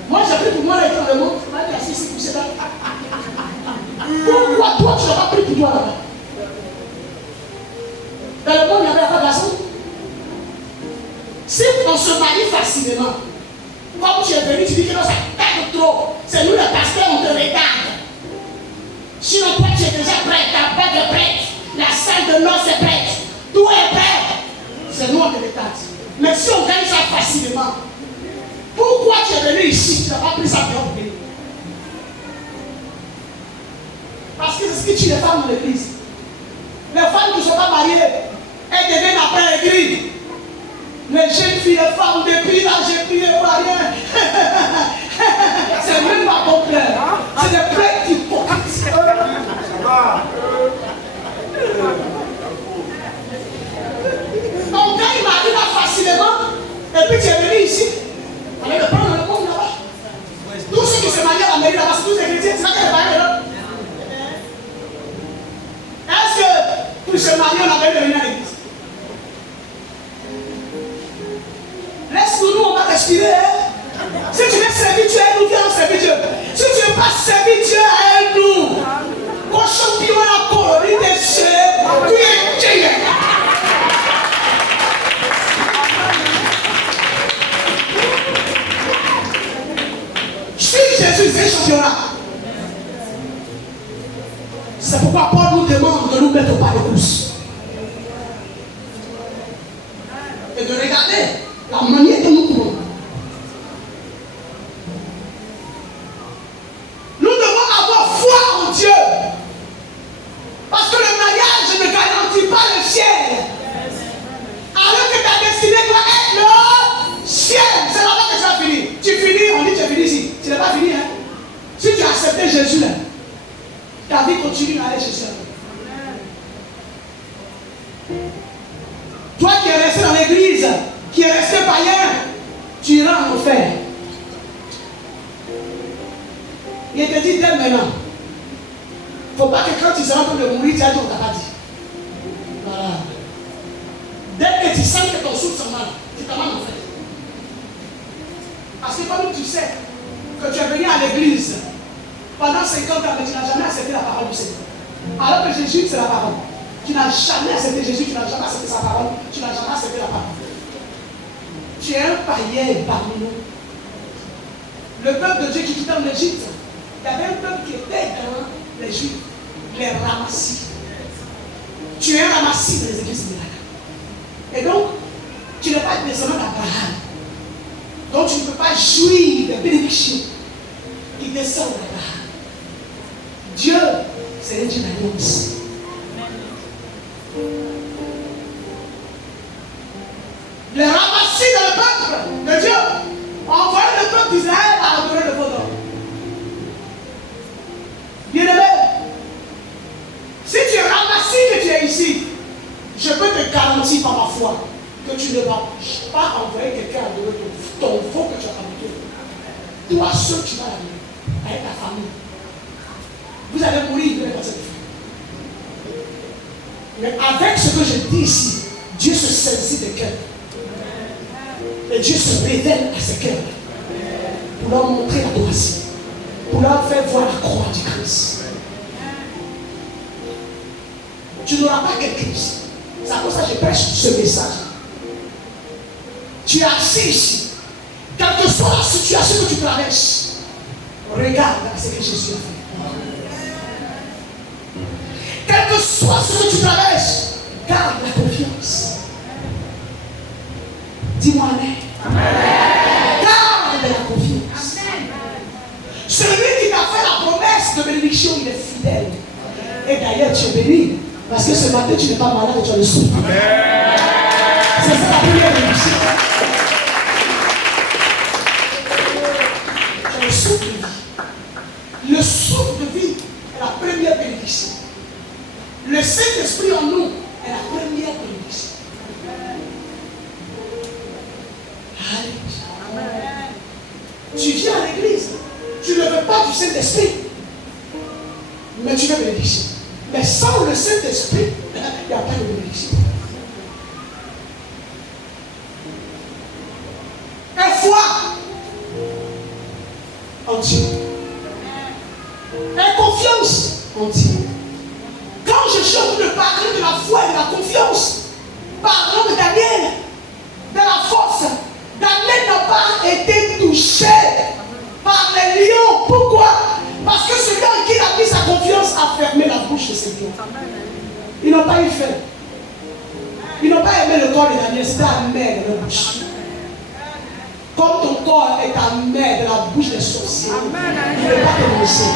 Moi j'ai pris pour moi là, dans le monde, je vais assis ici pour c'est là. Pourquoi toi tu n'as pas pris pour toi là-bas? Dans le monde il n'y avait pas de garçon. Si on se marie facilement, comme tu es venu, tu dis que non, ça tarde trop. C'est nous les pasteurs, on te regarde. Sinon toi tu es déjà prêt, ta bague est prête, la salle de noces est prête, tout est prêt. C'est nous on te regarde. Mais si on gagne ça facilement, pourquoi tu es venu ici, tu n'as pas pris ça bien pour venir? Parce que c'est ce qui tue les femmes dans l'église. Les femmes qui ne sont pas mariées, elles deviennent après l'église. Les jeunes filles, les femmes, depuis là, j'ai prié pour rien. C'est même pas bon frère. C'est des prêtres qui hypocrites. On gagne Marie là facilement, et puis tu es venu ici. Allez le prendre le monde là-bas. Tous ceux qui se marient à la mairie là-bas, c'est tous les chrétiens, c'est là qu'elle est mariée là. Est-ce que pour se marier, on avait devenu à l'église? Laisse-nous, on va respirer. Hein? Si tu veux servir Dieu, nous viens servir Dieu. Si tu ne veux pas servir Dieu, aide-nous. Cochon qui va la colonie des cieux, tu es Dieu. Si Jésus est championnat, c'est pourquoi Paul nous demande de nous mettre au pas de course et de regarder la manière dont nous courons. Nous devons avoir foi en Dieu. Parce que le mariage ne garantit pas le ciel. Alors que ta destinée doit être le ciel. C'est là-bas que tu vas finir. Tu finis, on dit tu es fini ici. Tu n'es pas fini. Hein? Si tu as accepté Jésus là, ta vie continue à aller chez Dieu. Toi qui es resté dans l'église, qui est resté païen, tu iras en enfer. Il te dit dès maintenant. Il ne faut pas que quand tu seras en train de mourir, tu as dit on t'a pas dit. Voilà. Dès que tu sens que ton souffle s'en va, tu t'en vas en fait. Parce que comme tu sais que tu es venu à l'église pendant 50 ans, mais tu n'as jamais accepté la parole du Seigneur. Alors que Jésus, c'est la parole. Tu n'as jamais accepté Jésus, tu n'as jamais accepté sa parole, tu n'as jamais accepté la parole. Tu es un païen parmi nous. Le peuple de Dieu qui quittait en Égypte, il y avait un peuple qui était dans les Juifs, les ramassis. Tu es un ramassis dans les églises miracles. Et donc, tu n'es pas descendant d'Abraham. Donc, tu ne peux pas jouir des bénédictions qui descendent d'Abraham. Dieu, c'est un Dieu d'alliance. Les ramassis dans le peuple de Dieu ont envoyé le peuple d'Israël à adorer le veau d'or. Bien-aimé, si tu es ramassé que tu es ici, je peux te garantir par ma foi que tu ne vas pas envoyer quelqu'un adorer ton veau que tu as fabriqué. Toi seul, tu vas l'adorer avec ta famille. Vous allez mourir, vous allez passer de feu. Mais avec ce que je dis ici, Dieu se saisit des cœurs. Et Dieu se révèle à ces cœurs pour leur montrer l'adoration, pour leur faire voir la croix du Christ. Tu n'auras pas quelqu'un ici. C'est pour ça que je prêche ce message. Tu es assis ici. Quelle que soit la situation que tu traverses, regarde ce que Jésus a fait. Quel que soit ce que tu traverses, garde la confiance. Dis-moi Amen. Garde la confiance. Celui qui t'a fait la promesse de bénédiction, il est fidèle. Et d'ailleurs, tu es béni. Parce que ce matin, tu n'es pas malade et tu as le souffle. C'est ça la première bénédiction. Tu as le souffle de vie. Le souffle de vie est la première bénédiction. Le Saint-Esprit en nous est la première bénédiction. Alléluia. Tu viens à l'église, tu ne veux pas du Saint-Esprit, mais tu veux bénédiction. bénédiction. Mais sans le Saint-Esprit, il n'y a pas de bénédiction. Et foi en Dieu. Et confiance en Dieu. Quand je suis en train de parler de la foi et de la confiance, parlant de Daniel, de la force, Daniel n'a pas été touché par les lions. Pourquoi? Parce que celui en qui il a mis sa confiance a fermé la bouche de ses lions. Ils n'ont pas eu faim. Ils n'ont pas aimé le corps de Daniel, c'était amer de la bouche. Comme ton corps est amer de la bouche des sorciers, il ne peut pas te manger.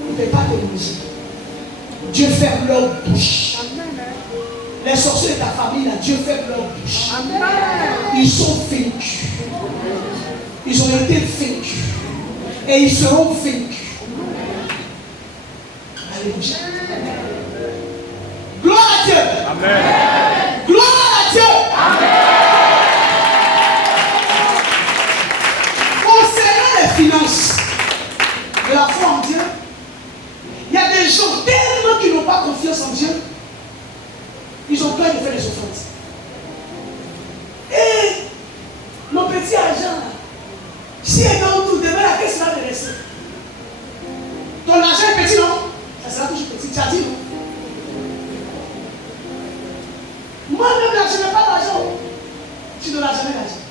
Il ne peut pas te manger. Dieu ferme leur bouche. Les sorciers de ta famille, là, Dieu ferme leur bouche. Ils sont vaincus. Ils ont été vaincus. Et ils seront vaincus. Alléluia. Gloire à Dieu. Amen. Gloire à Dieu. Amen. Concernant les finances, de la foi en Dieu, il y a des gens tellement qui n'ont pas confiance en Dieu, ils ont peur de faire des offrandes. Et mon petit argent, si elle donne tout, demain la caisse va te laisser. Ton argent est petit, non? Ça sera toujours petit. Tu as dit non? Moi-même, là, je n'ai pas d'argent. Tu n'auras jamais d'argent.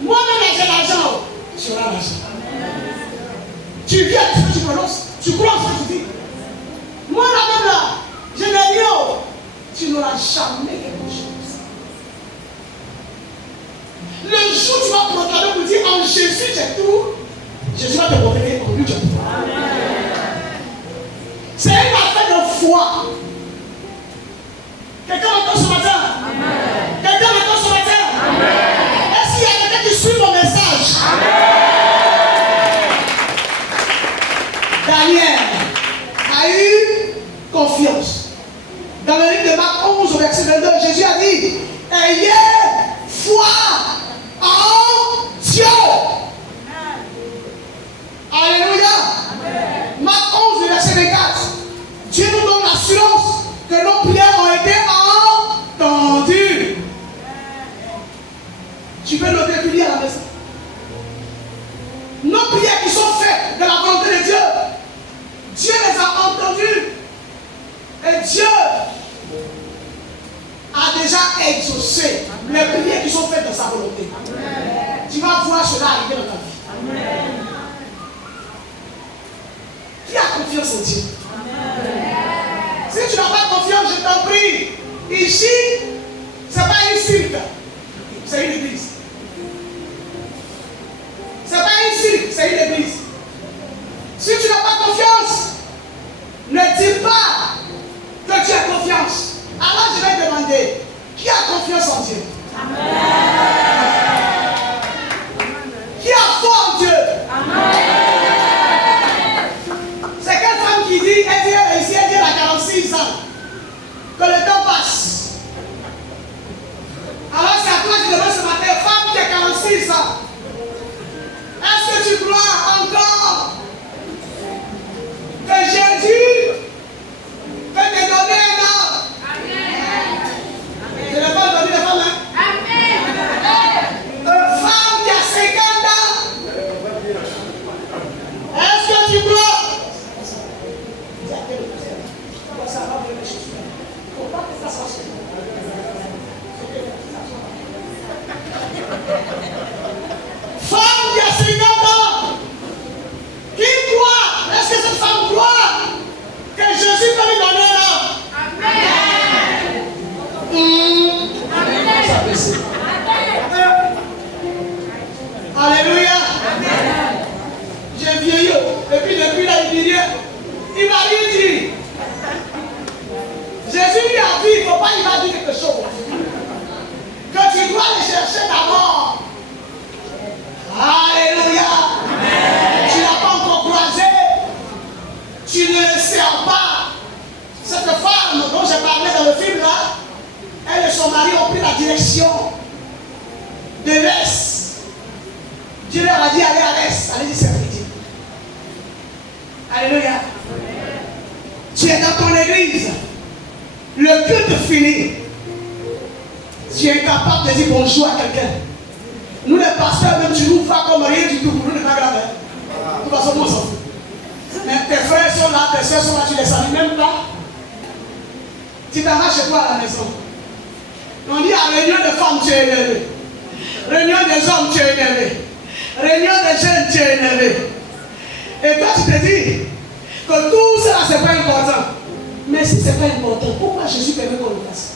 Moi-même, là, j'ai l'argent. Tu auras l'argent. Tu viens, tu prononces. Tu crois ce que tu dis. Moi, là-même, là, je n'ai rien. Tu n'auras jamais quelque chose. Le jour où tu vas proclamer pour dire en Jésus j'ai tout, Jésus va te proclamer en lui j'ai tout. C'est une affaire de foi. Quelqu'un m'entend ce matin? Amen. Quelqu'un m'entend ce matin? Amen. Est-ce qu'il y a quelqu'un qui suit mon message? Amen. Daniel a eu confiance. Dans le livre de Marc 11, au verset 22, Jésus a dit: ayez foi en Dieu. Alléluia. Marc 11, verset 24. Dieu nous donne l'assurance que nos prières ont été entendues. Tu peux noter et lire à la maison. Nos prières qui sont faites de la volonté de Dieu, Dieu les a entendues. Et Dieu a déjà exaucé les prières qui sont faites dans sa volonté. Amen. Tu vas voir cela arriver dans ta vie. Amen. Qui a confiance en Dieu? Amen. Si tu n'as pas confiance, je t'en prie. Ici, ce n'est pas une cirque, c'est une église. Ce n'est pas une cirque, c'est une église. Si tu n'as pas confiance, ne dis pas que tu as confiance. Alors je vais demander, qui a confiance en Dieu? Amen. Qui a foi en Dieu? Amen. C'est quelle femme qui dit, elle a 46 ans, que le temps passe. Alors c'est à toi que je demande ce matin, femme qui a 46 ans, est-ce que tu crois encore que Jésus peut te donner un an? Je n'ai pas donné de femme, hein? Amen. Femme qui a 50 ans, est-ce que tu crois? Femme qui a 50 ans, qui croit? Est-ce que cette femme croit que Jésus peut lui donner un an? Amen. Alléluia. Amen. J'ai vieilli. Et puis depuis là, il m'a rien dit. Jésus lui a dit, il ne faut pas, il m'a dit quelque chose. Que tu dois les chercher d'abord. Alléluia. Amen. Tu n'as pas encore croisé. Tu ne le sais pas. Cette femme dont j'ai parlé dans le film là, elle et son mari ont pris la direction de l'Est. Dieu leur a dit allez à l'Est, allez-y servir. Alléluia. Tu es dans ton église. Le culte fini. Tu es incapable de dire bonjour à quelqu'un. Nous les pasteurs, même tu nous vois comme rien du tout. Pour nous, n'est pas grave. De toute façon, on s'en fout. Mais tes frères sont là, tes soeurs sont là, tu les salues même pas. Tu t'en vas chez toi à la maison. On dit à réunion de femmes, tu es énervé. Réunion des hommes, tu es énervé. Réunion des jeunes, tu es énervé. Et toi, tu te dis que tout ça, c'est pas important. Mais si c'est pas important, pourquoi Jésus permet qu'on le fasse?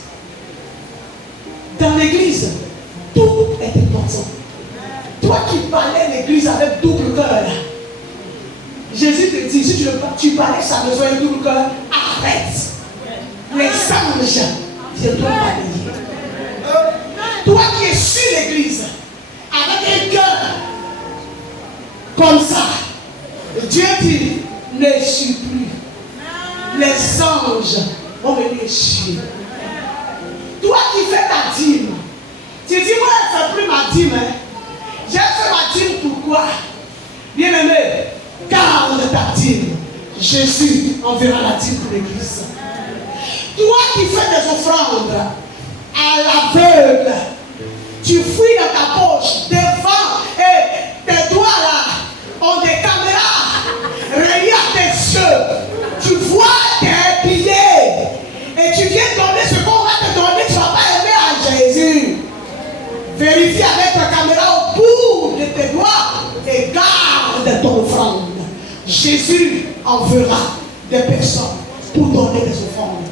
Dans l'église, tout est important. Toi qui parlais l'église avec double cœur, Jésus te dit, si tu parlais sa maison avec double cœur, arrête. Les anges viendront balayer. Toi qui es sur l'église, avec un cœur comme ça, Dieu dit, ne suis plus. Les anges vont venir chier. Toi qui fais ta dîme, tu dis, moi je ne fais plus ma dîme. J'ai fait ma dîme pourquoi? Bien-aimé, garde ta dîme. Jésus enverra la dîme pour l'église. Toi qui fais des offrandes à l'aveugle, tu fouilles dans ta poche, devant, et tes doigts là ont des caméras reliées à tes yeux. Tu vois tes billets et tu viens donner ce qu'on va te donner, tu ne vas pas aimer à Jésus. Vérifie avec ta caméra au bout de tes doigts et garde ton offrande. Jésus enverra des personnes pour donner des offrandes.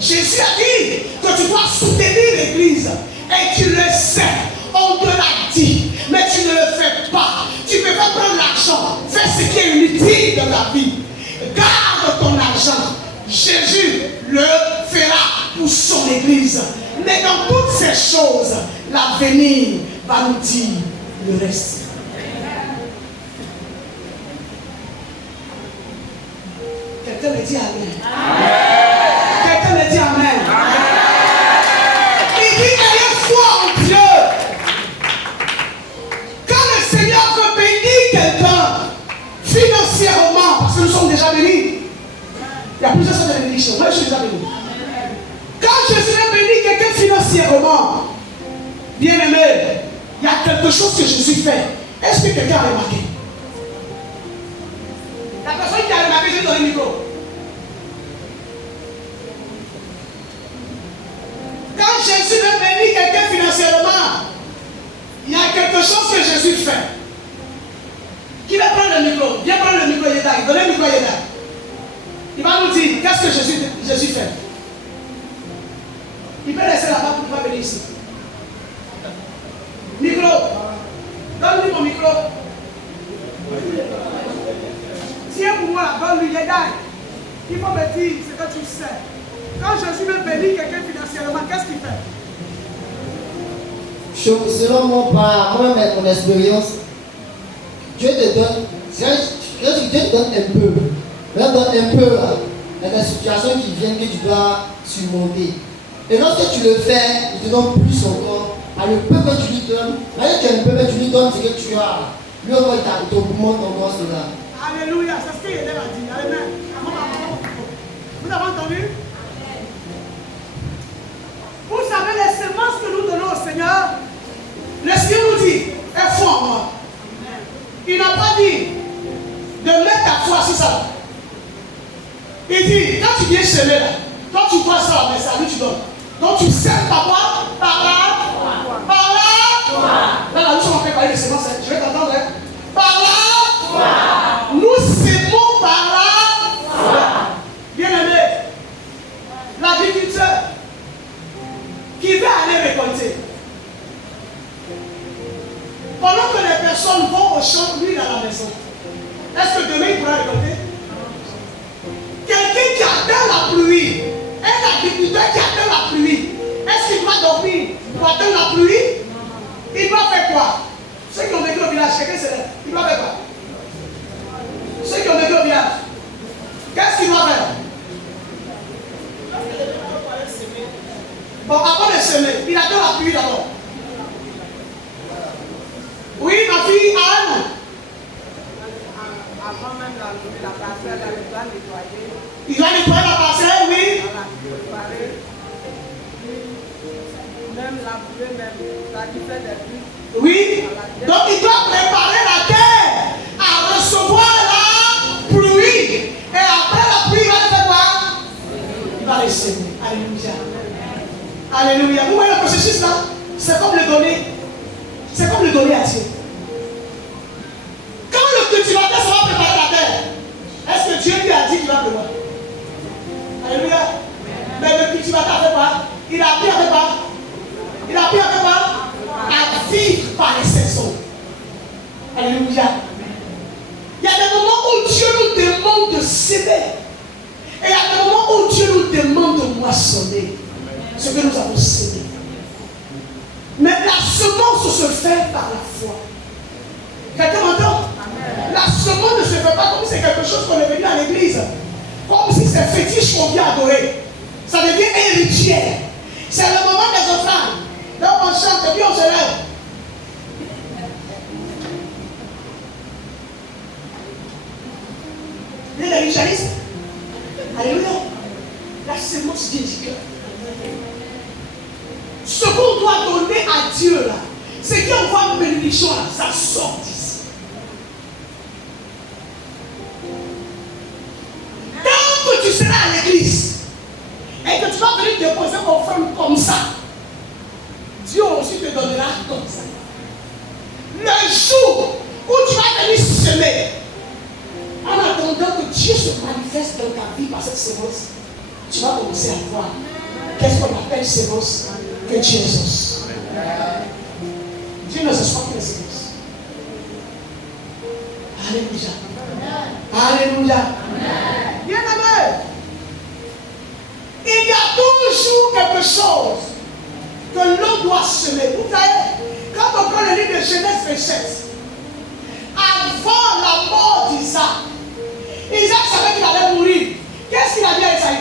Jésus a dit que tu dois soutenir l'église et tu le sais, on te l'a dit, mais tu ne le fais pas. Tu ne peux pas prendre l'argent, fais ce qui est inutile dans ta vie. Garde ton argent. Jésus le fera pour son église. Mais dans toutes ces choses, l'avenir va nous dire le reste. Quelqu'un me dit amen. Quelqu'un me dit amen. Il dit ayez foi en Dieu. Quand le Seigneur veut bénir quelqu'un financièrement, parce que nous sommes déjà bénis, il y a plusieurs sortes de bénédictions. Moi je suis déjà béni. Quand je serai béni quelqu'un financièrement, bien aimé, il y a quelque chose que je suis fait. Est-ce que quelqu'un a remarqué? La personne qui a remarqué, je lui donne le micro. Quand Jésus veut bénir quelqu'un financièrement, il y a quelque chose que Jésus fait. Qui va prendre le micro? Viens prendre le micro, Yeda. Donnez le micro à Yeda. Il va nous dire qu'est-ce que Jésus fait. Il peut laisser là-bas pour pouvoir venir ici. Micro. Donne-lui mon micro. Tiens pour moi, donne-lui Yeda. Il faut me dire ce que tu sais. Quand Jésus veut bénir quelqu'un financièrement, qu'est-ce qu'il fait? Selon mon expérience, Dieu te donne, Dieu te donne un peu. Là, donne un peu là. Il y a des situations qui viennent que tu dois surmonter. Et lorsque tu le fais, il te donne plus encore. Alors le peu que tu lui donnes, là tu as un peu, mais tu lui donnes ce que tu as. Lui encore il t'augmente encore cela. Alléluia, c'est ce qu'il a dit. Amen. Vous avez entendu? Vous savez les semences que nous donnons au Seigneur, le Seigneur nous dit, aie foi en moi. Il n'a pas dit de mettre ta foi sur ça. Il dit, quand tu viens semer là, quand tu vois ça, mais ça lui tu donnes. Donc tu sèmes par quoi? Par là. Par là. Là, nous sommes en train de parler de semences. Je vais t'entendre. Hein? Par là. Nous sémons par là. Bien aimé, l'agriculteur qui va aller récolter. Pendant que les personnes vont au champ, lui il est à la maison. Est-ce que demain il pourra récolter? Quelqu'un qui attend la pluie, un agriculteur qui attend la pluie, est-ce qu'il doit dormir pour attendre la pluie? Il doit faire quoi? Ceux qui ont vécu au village, quelqu'un c'est là. Il doit faire quoi? Ceux qui ont vécu au village, qu'est-ce qu'il doit faire? Bon, avant de semer, il attend la pluie d'abord. Oui, ma fille Anne. Avant même la parcelle, Il doit nettoyer la parcelle, oui. Même labourer, même faire des buts. Oui. Donc il doit préparer la terre à recevoir la pluie. Et après la pluie, il va faire quoi? Il va les semer. Alléluia. Alléluia. Vous voyez le processus là? C'est comme le donner. C'est comme le donner à Dieu. Quand le cultivateur sera préparer la terre, est-ce que Dieu lui a dit qu'il va pleuvoir? Alléluia. Mais le cultivateur a fait quoi? Il a appris à faire quoi? Il a appris à faire quoi? À vivre par les saisons. Alléluia. Il y a des moments où Dieu nous demande de s'aimer. Et il y a des moments où Dieu nous demande de moissonner ce que nous avons sémé. Mais la semence se fait par la foi. Quelqu'un m'entend? La semence ne se fait pas comme si c'est quelque chose qu'on est venu à l'église. Comme si c'est fétiche qu'on vient adorer. Ça devient un rituel. C'est le moment des offrandes. Donc on chante et puis on se lève. Il y a des ritualistes. Alléluia. La semence vient du cœur. Ce qu'on doit donner à Dieu là, c'est qu'il envoie une bénédiction là, ça sort d'ici. Tant que tu seras à l'église et que tu vas venir déposer offrande comme ça, Dieu aussi te donnera comme ça. Le jour où tu vas venir semer, en attendant que Dieu se manifeste dans ta vie par cette sémence, tu vas commencer à voir qu'est-ce qu'on appelle sémence que Jésus. Dieu ne se pas que les sémences. Alléluia. Alléluia. Bien aimé. Il y a toujours quelque chose que l'on doit semer. Vous savez, quand on prend le livre de Genèse 27, avant la mort d'Isaac, Isaac savait qu'il allait mourir. Qu'est-ce qu'il a dit à Esaü?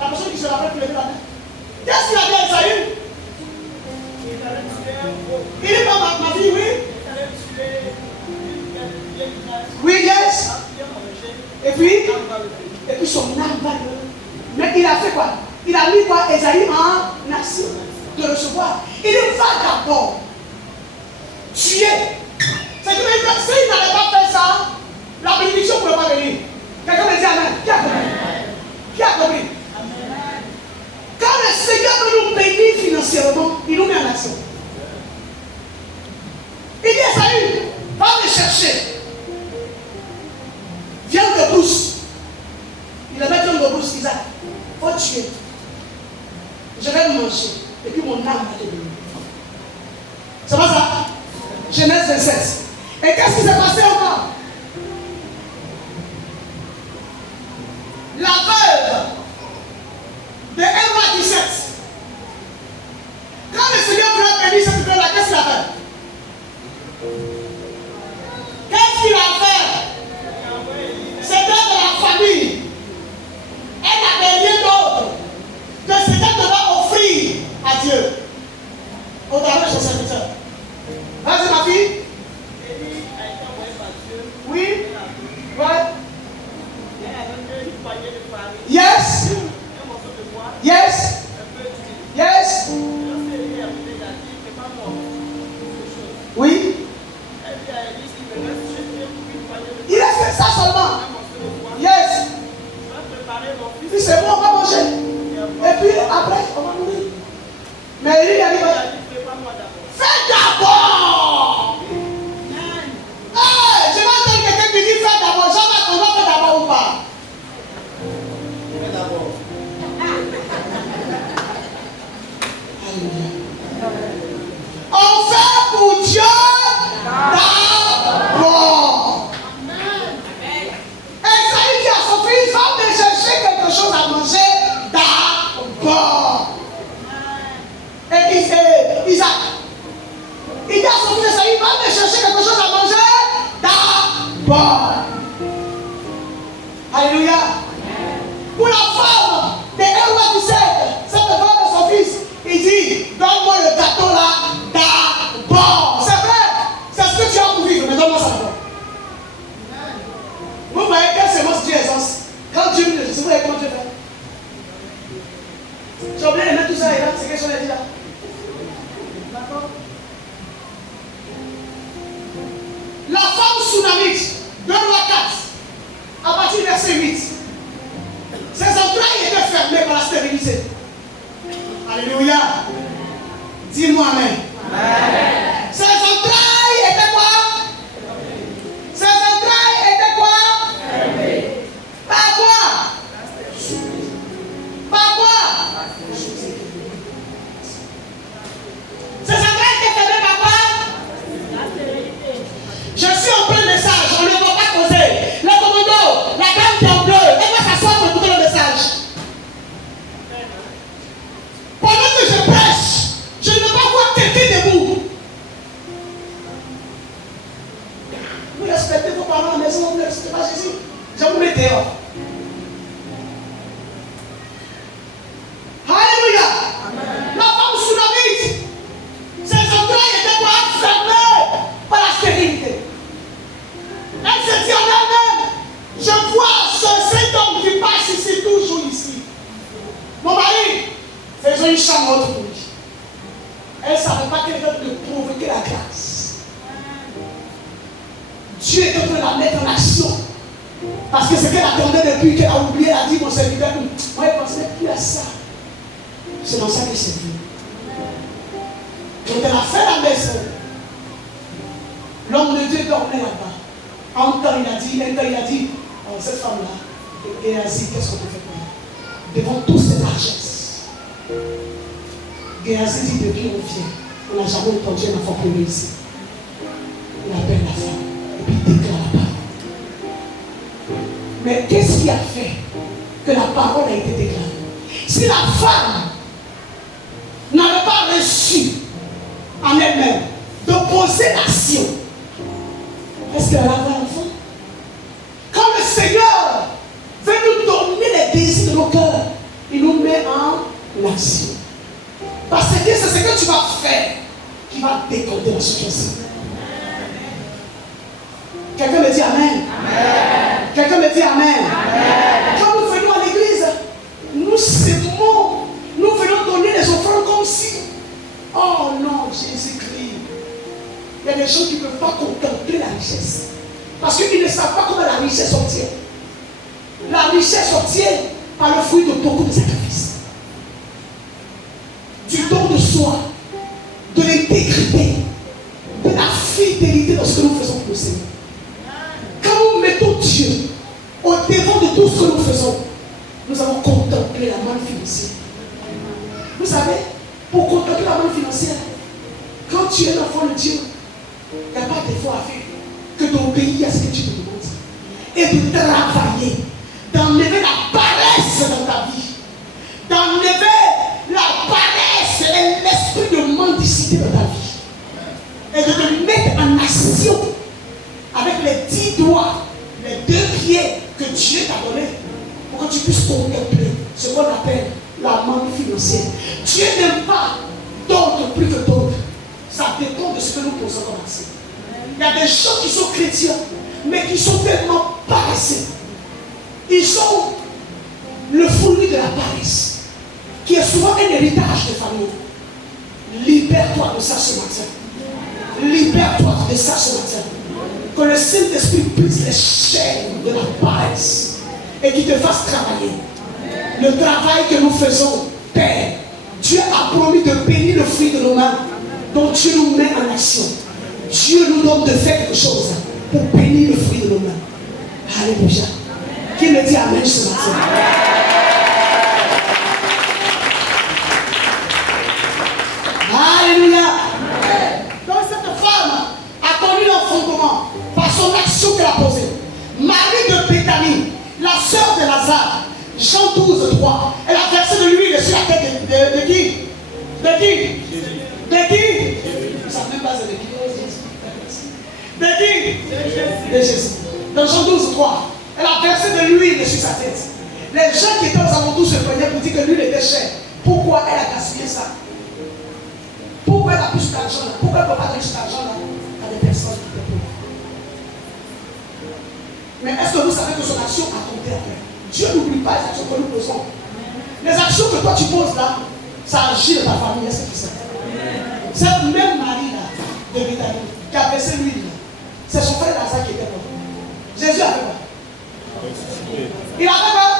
La personne qui se rappelle qu'il était là. Qu'est-ce qu'il a dit à Esaü? Il dit pas ma fille, oui. Oui, yes. Et puis son âme va. Mais il a fait quoi? Il a mis quoi? Esaü en action de recevoir. Il dit va d'abord tuer. C'est que s'il n'avait pas fait ça, la bénédiction ne pourrait pas venir. Quelqu'un me dit amen. Qui a compris? Qui a compris? Quand le Seigneur veut nous bénir financièrement, il nous met en action. Il dit à Esaü, va me chercher. Viens de brousse. Il avait viande de brousse, Isaac. Il faut tuer. Je vais manger. Et puis mon âme va te bénir. C'est pas ça? Genèse 27. Et qu'est-ce qui s'est passé encore? La veuve de 1 à 17. Quand le Seigneur voulait bénir cette veuve-là, qu'est-ce qu'il a fait? Qu'est-ce qu'il a fait? C'était de la famille. Elle n'avait rien d'autre que ce qu'elle devait offrir à Dieu. Au travers de son serviteur. Vas-y ma fille. Oui. Ouais. Yes. Yes. Yes. Oui. Il a fait ça seulement. Yes. Puis c'est bon, on va manger. Et puis après, on va mourir. Mais il a dit, fais d'abord. Hey, je vais entendre quelqu'un qui dit fais d'abord. Jamais on va faire d'abord ou pas. Fais d'abord. On fait pour Dieu d'abord. Esaü dit à son fils, va me chercher quelque chose à manger d'abord. Et Isaac, il dit à son fils Esaü, va me chercher quelque chose à manger d'abord. Alléluia. Pour la femme de 1 à 17, cette femme de son fils, il dit, donne-moi le gâteau là d'abord. C'est vrai, c'est ce que tu as pour vivre, mais donne-moi ça d'abord. Vous voyez quelle semence Dieu vite. Ses entrailles étaient fermées par la stérilité. Alléluia. Dis-moi amen. Amen. Ses entrailles étaient quoi? Ses entrailles étaient quoi? Fermées. Par quoi? Par quoi? Ses entrailles étaient fermées par quoi? Je suis en plein message, on ne va pas causer. Le commando, la dame qui est en bleu, elle va s'asseoir pour écouter le message. Pendant que je prêche, je ne veux pas voir quelqu'un debout. Vous respectez vos parents à la maison, vous ne respectez pas Jésus. Je vous mets dehors. Alléluia. La femme soudamite, ses entrailles étaient quoi? Fermées par la stérilité. Elle se dit en elle-même, je vois cet homme qui passe ici, toujours ici. Mon mari, faisons une chambre autre pour lui. Elle ne savait pas qu'elle était en train de provoquer la grâce. Dieu est en train de la mettre en action. Parce que ce qu'elle attendait depuis qu'elle a oublié, elle a dit, mon serviteur, moi je ne pensais plus à ça. C'est dans ça que c'est vu. Quand elle a fait la maison, l'homme de Dieu dormait là-bas. En temps, il a dit, oh, cette femme-là, Géasi, qu'est-ce qu'on peut faire pour elle? Devant toute cette largesse. Géasi dit, depuis on vient, on n'a jamais entendu un enfant pleurer ici. Il appelle la femme, et puis il déclare la parole. Mais qu'est-ce qui a fait que la parole a été déclarée? Si la femme n'avait pas reçu en elle-même de poser l'action, est-ce qu'elle va avoir l'enfant? Quand le Seigneur veut nous donner les désirs de nos cœurs, il nous met en action. Parce que c'est ce que tu vas faire qui va décoder la situation. Quelqu'un me dit Amen. Amen. Quelqu'un me dit Amen. Amen. Quand nous venons à l'église, nous s'aimons, nous venons donner les offrandes comme si, oh non, Jésus-Christ. Il y a des gens qui ne peuvent pas contempler la richesse. Parce qu'ils ne savent pas comment la richesse obtient. La richesse obtient par le fruit de beaucoup de sacrifices. Du don de soi, de l'intégrité, de la fidélité dans ce que nous faisons pour le Seigneur. Quand nous mettons Dieu au devant de tout ce que nous faisons, nous allons contempler la manne financière. Vous savez, pour contempler la manne financière, quand tu es l'enfant de Dieu, il n'y a pas d'effort à faire que d'obéir à ce que tu te demandes et de travailler, d'enlever la paresse dans ta vie, d'enlever la paresse et l'esprit de mendicité dans ta vie et de te mettre en action avec les 10 doigts, les 2 pieds que Dieu t'a donné pour que tu puisses contempler ce qu'on appelle la manne financière. Dieu n'aime pas d'autres plus que d'autres. Ça dépend de ce que nous posons comme action. Il y a des gens qui sont chrétiens, mais qui sont tellement paresseux. Ils ont le fruit de la paresse, qui est souvent un héritage de famille. Libère-toi de ça ce matin. Libère-toi de ça ce matin. Que le Saint-Esprit brise les chaînes de la paresse et qu'il te fasse travailler. Le travail que nous faisons, Père, Dieu a promis de bénir le fruit de nos mains. Donc Dieu nous met en action. Dieu nous donne de faire quelque chose pour bénir le fruit de nos mains. Alléluia. Qui me dit Amen ce matin? Alléluia. Donc cette femme a connu l'enfant comment? Par son action qu'elle a posée. Marie de Béthanie, la sœur de Lazare, Jean 12, 3, elle a versé de l'huile sur la tête de qui? De qui? De qui? Vous ne savez même pas c'est de qui? De qui? De Jésus. Dans Jean 12, 3, elle a versé de l'huile sur sa tête. Les gens qui étaient aux alentours se prenaient pour dire que l'huile était chère. Pourquoi elle a gaspillé ça? Pourquoi elle a plus d'argent là? Pourquoi elle ne peut pas donner cet argent là à des personnes qui étaient pauvres? Mais est-ce que vous savez que son action a compté après? Dieu n'oublie pas les actions que nous posons. Les actions que toi tu poses là, ça agit dans ta famille. Est-ce que tu sais? Cette même Marie là, de Béthanie, qui a versé l'huile là, c'est son frère Lazare qui était mort. Jésus a fait quoi? Il avait peur.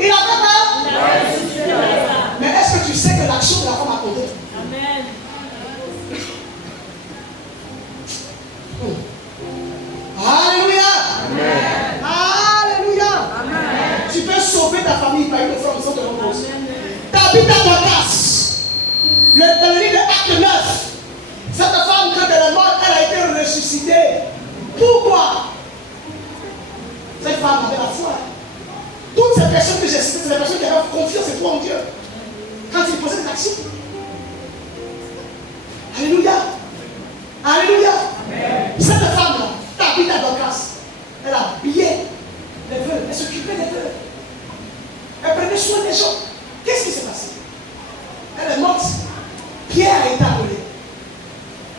Il avait peur. Mais est-ce que tu sais que l'action de la femme a compté? Amen. Alléluia. Alléluia. Tu peux sauver ta famille par une offrande sans te reposer. Tabitha Dorcas, dans le livre de Acte 9, cette femme, quand elle est morte, elle a été ressuscitée. Pourquoi? Cette femme avait la foi. Toutes ces personnes que j'ai citées, c'est des personnes qui avaient confiance et foi en Dieu. Quand ils posaient des actions. Alléluia. Alléluia. Cette femme-là, Tabitha Dorcas, elle habillait les veuves, elle s'occupait des veuves. Elle prenait soin des gens. Qu'est-ce qui s'est passé? Elle est morte. Pierre a été appelé.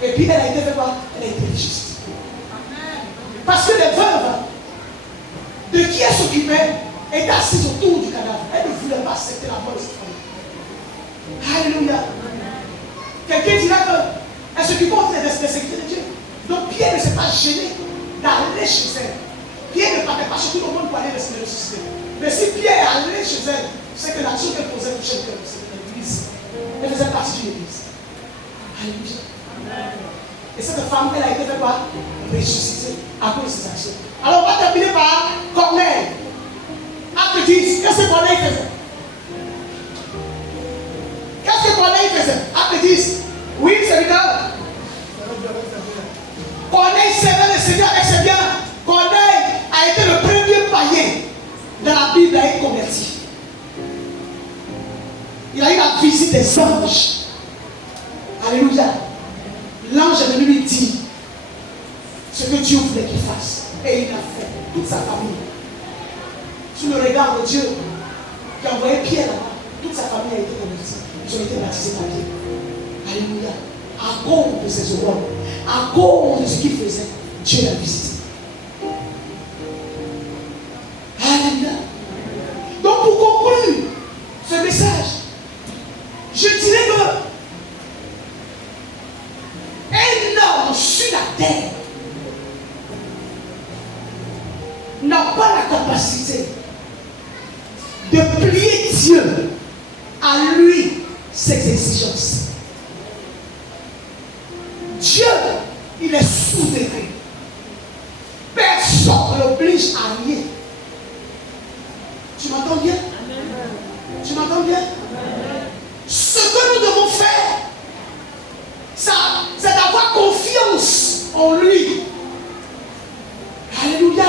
Et puis elle a été fait quoi? Elle a été ressuscitée. Parce que les veuves de qui elle s'occupait étaient assises autour du cadavre. Elle ne voulait pas accepter la mort de cette famille. Alléluia. Quelqu'un dira qu'elle s'occupait des sécurités de Dieu. Donc Pierre ne s'est pas gêné d'aller chez elle. Pierre ne partait pas chez tout le monde pour aller le ressusciter. Mais si Pierre est allé chez elle, c'est que l'action qu'elle posait touchait le cœur. C'était l'église. Elle faisait partie d'une église. Alléluia. Et cette femme, elle a été fait quoi? Ressuscitée à cause de ses actions. Alors on va terminer par Corneille. Acte 10. Qu'est-ce que Corneille faisait? Qu'est-ce que Corneille faisait? Acte 10. Oui, serviteur. Corneille servait le Seigneur avec ses biens. Corneille a été le premier païen dans la Bible à être converti. Il a eu la visite des anges. Alléluia. L'ange est venu lui dire ce que Dieu voulait qu'il fasse. Et il l'a fait. Toute sa famille. Sous le regard de Dieu qui a envoyé Pierre là-bas, toute sa famille a été convertie. Ils ont été baptisés par Dieu. Alléluia. À cause de ses œuvres, à cause de ce qu'il faisait, Dieu l'a visité. Alléluia. Donc pour conclure ce message, je dirais que un homme sur la terre n'a pas la capacité de plier Dieu à lui ses exigences. Dieu, il est souverain. Personne ne l'oblige à rien. Tu m'entends bien? Tu m'entends bien? Ce que nous devons faire, c'est d'avoir confiance en lui. Alléluia.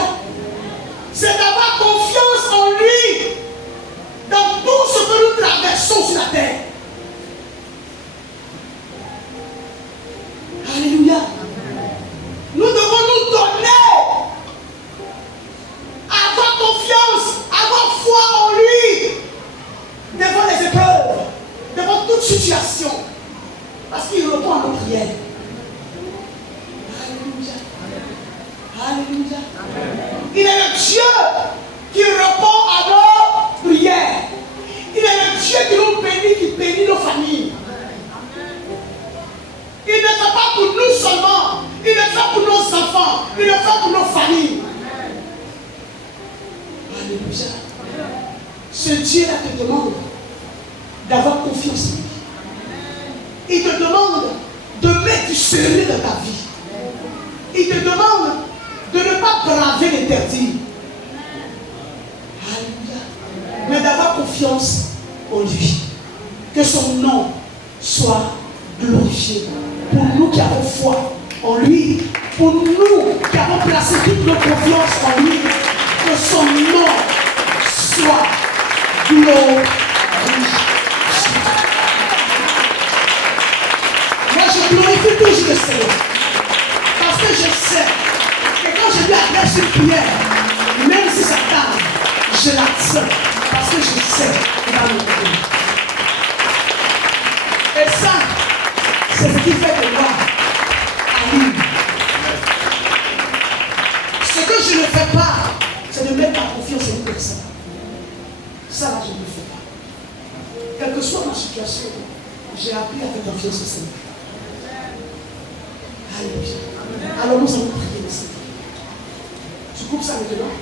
C'est d'avoir confiance en lui dans tout ce que nous traversons sur la terre. Alléluia. Nous devons nous donner, avoir confiance, avoir foi en lui devant les épreuves, devant toute situation. Parce qu'il répond à nos prières. Alléluia. Alléluia. Il est le Dieu qui répond à nos prières. Il est le Dieu qui nous bénit, qui bénit nos familles. Il ne fait pas pour nous seulement. Il le fait pour nos enfants. Il le fait pour nos familles. Alléluia. Ce Dieu-là te demande d'avoir confiance en lui. Il te demande de mettre du sérieux dans ta vie. Il te demande de ne pas braver l'interdit. Alléluia. Mais d'avoir confiance en lui. Que son nom soit glorifié. Pour nous qui avons foi en lui, pour nous qui avons placé toute notre confiance en lui, que son nom soit glorifié. Moi je glorifie toujours le Seigneur. Parce que je sais que quand je lui adresse une prière, même si ça tarde, je l'accepte. Parce que je sais qu'il va me répondre. Et ça, c'est ce qui fait de moi à lui. Ce que je ne fais pas, c'est de mettre ma confiance en une personne. Ça là, je ne le fais pas. Quelle que soit ma situation, j'ai appris à faire confiance au Seigneur. Alléluia. Alors nous allons prier le Seigneur. Tu coupes ça maintenant.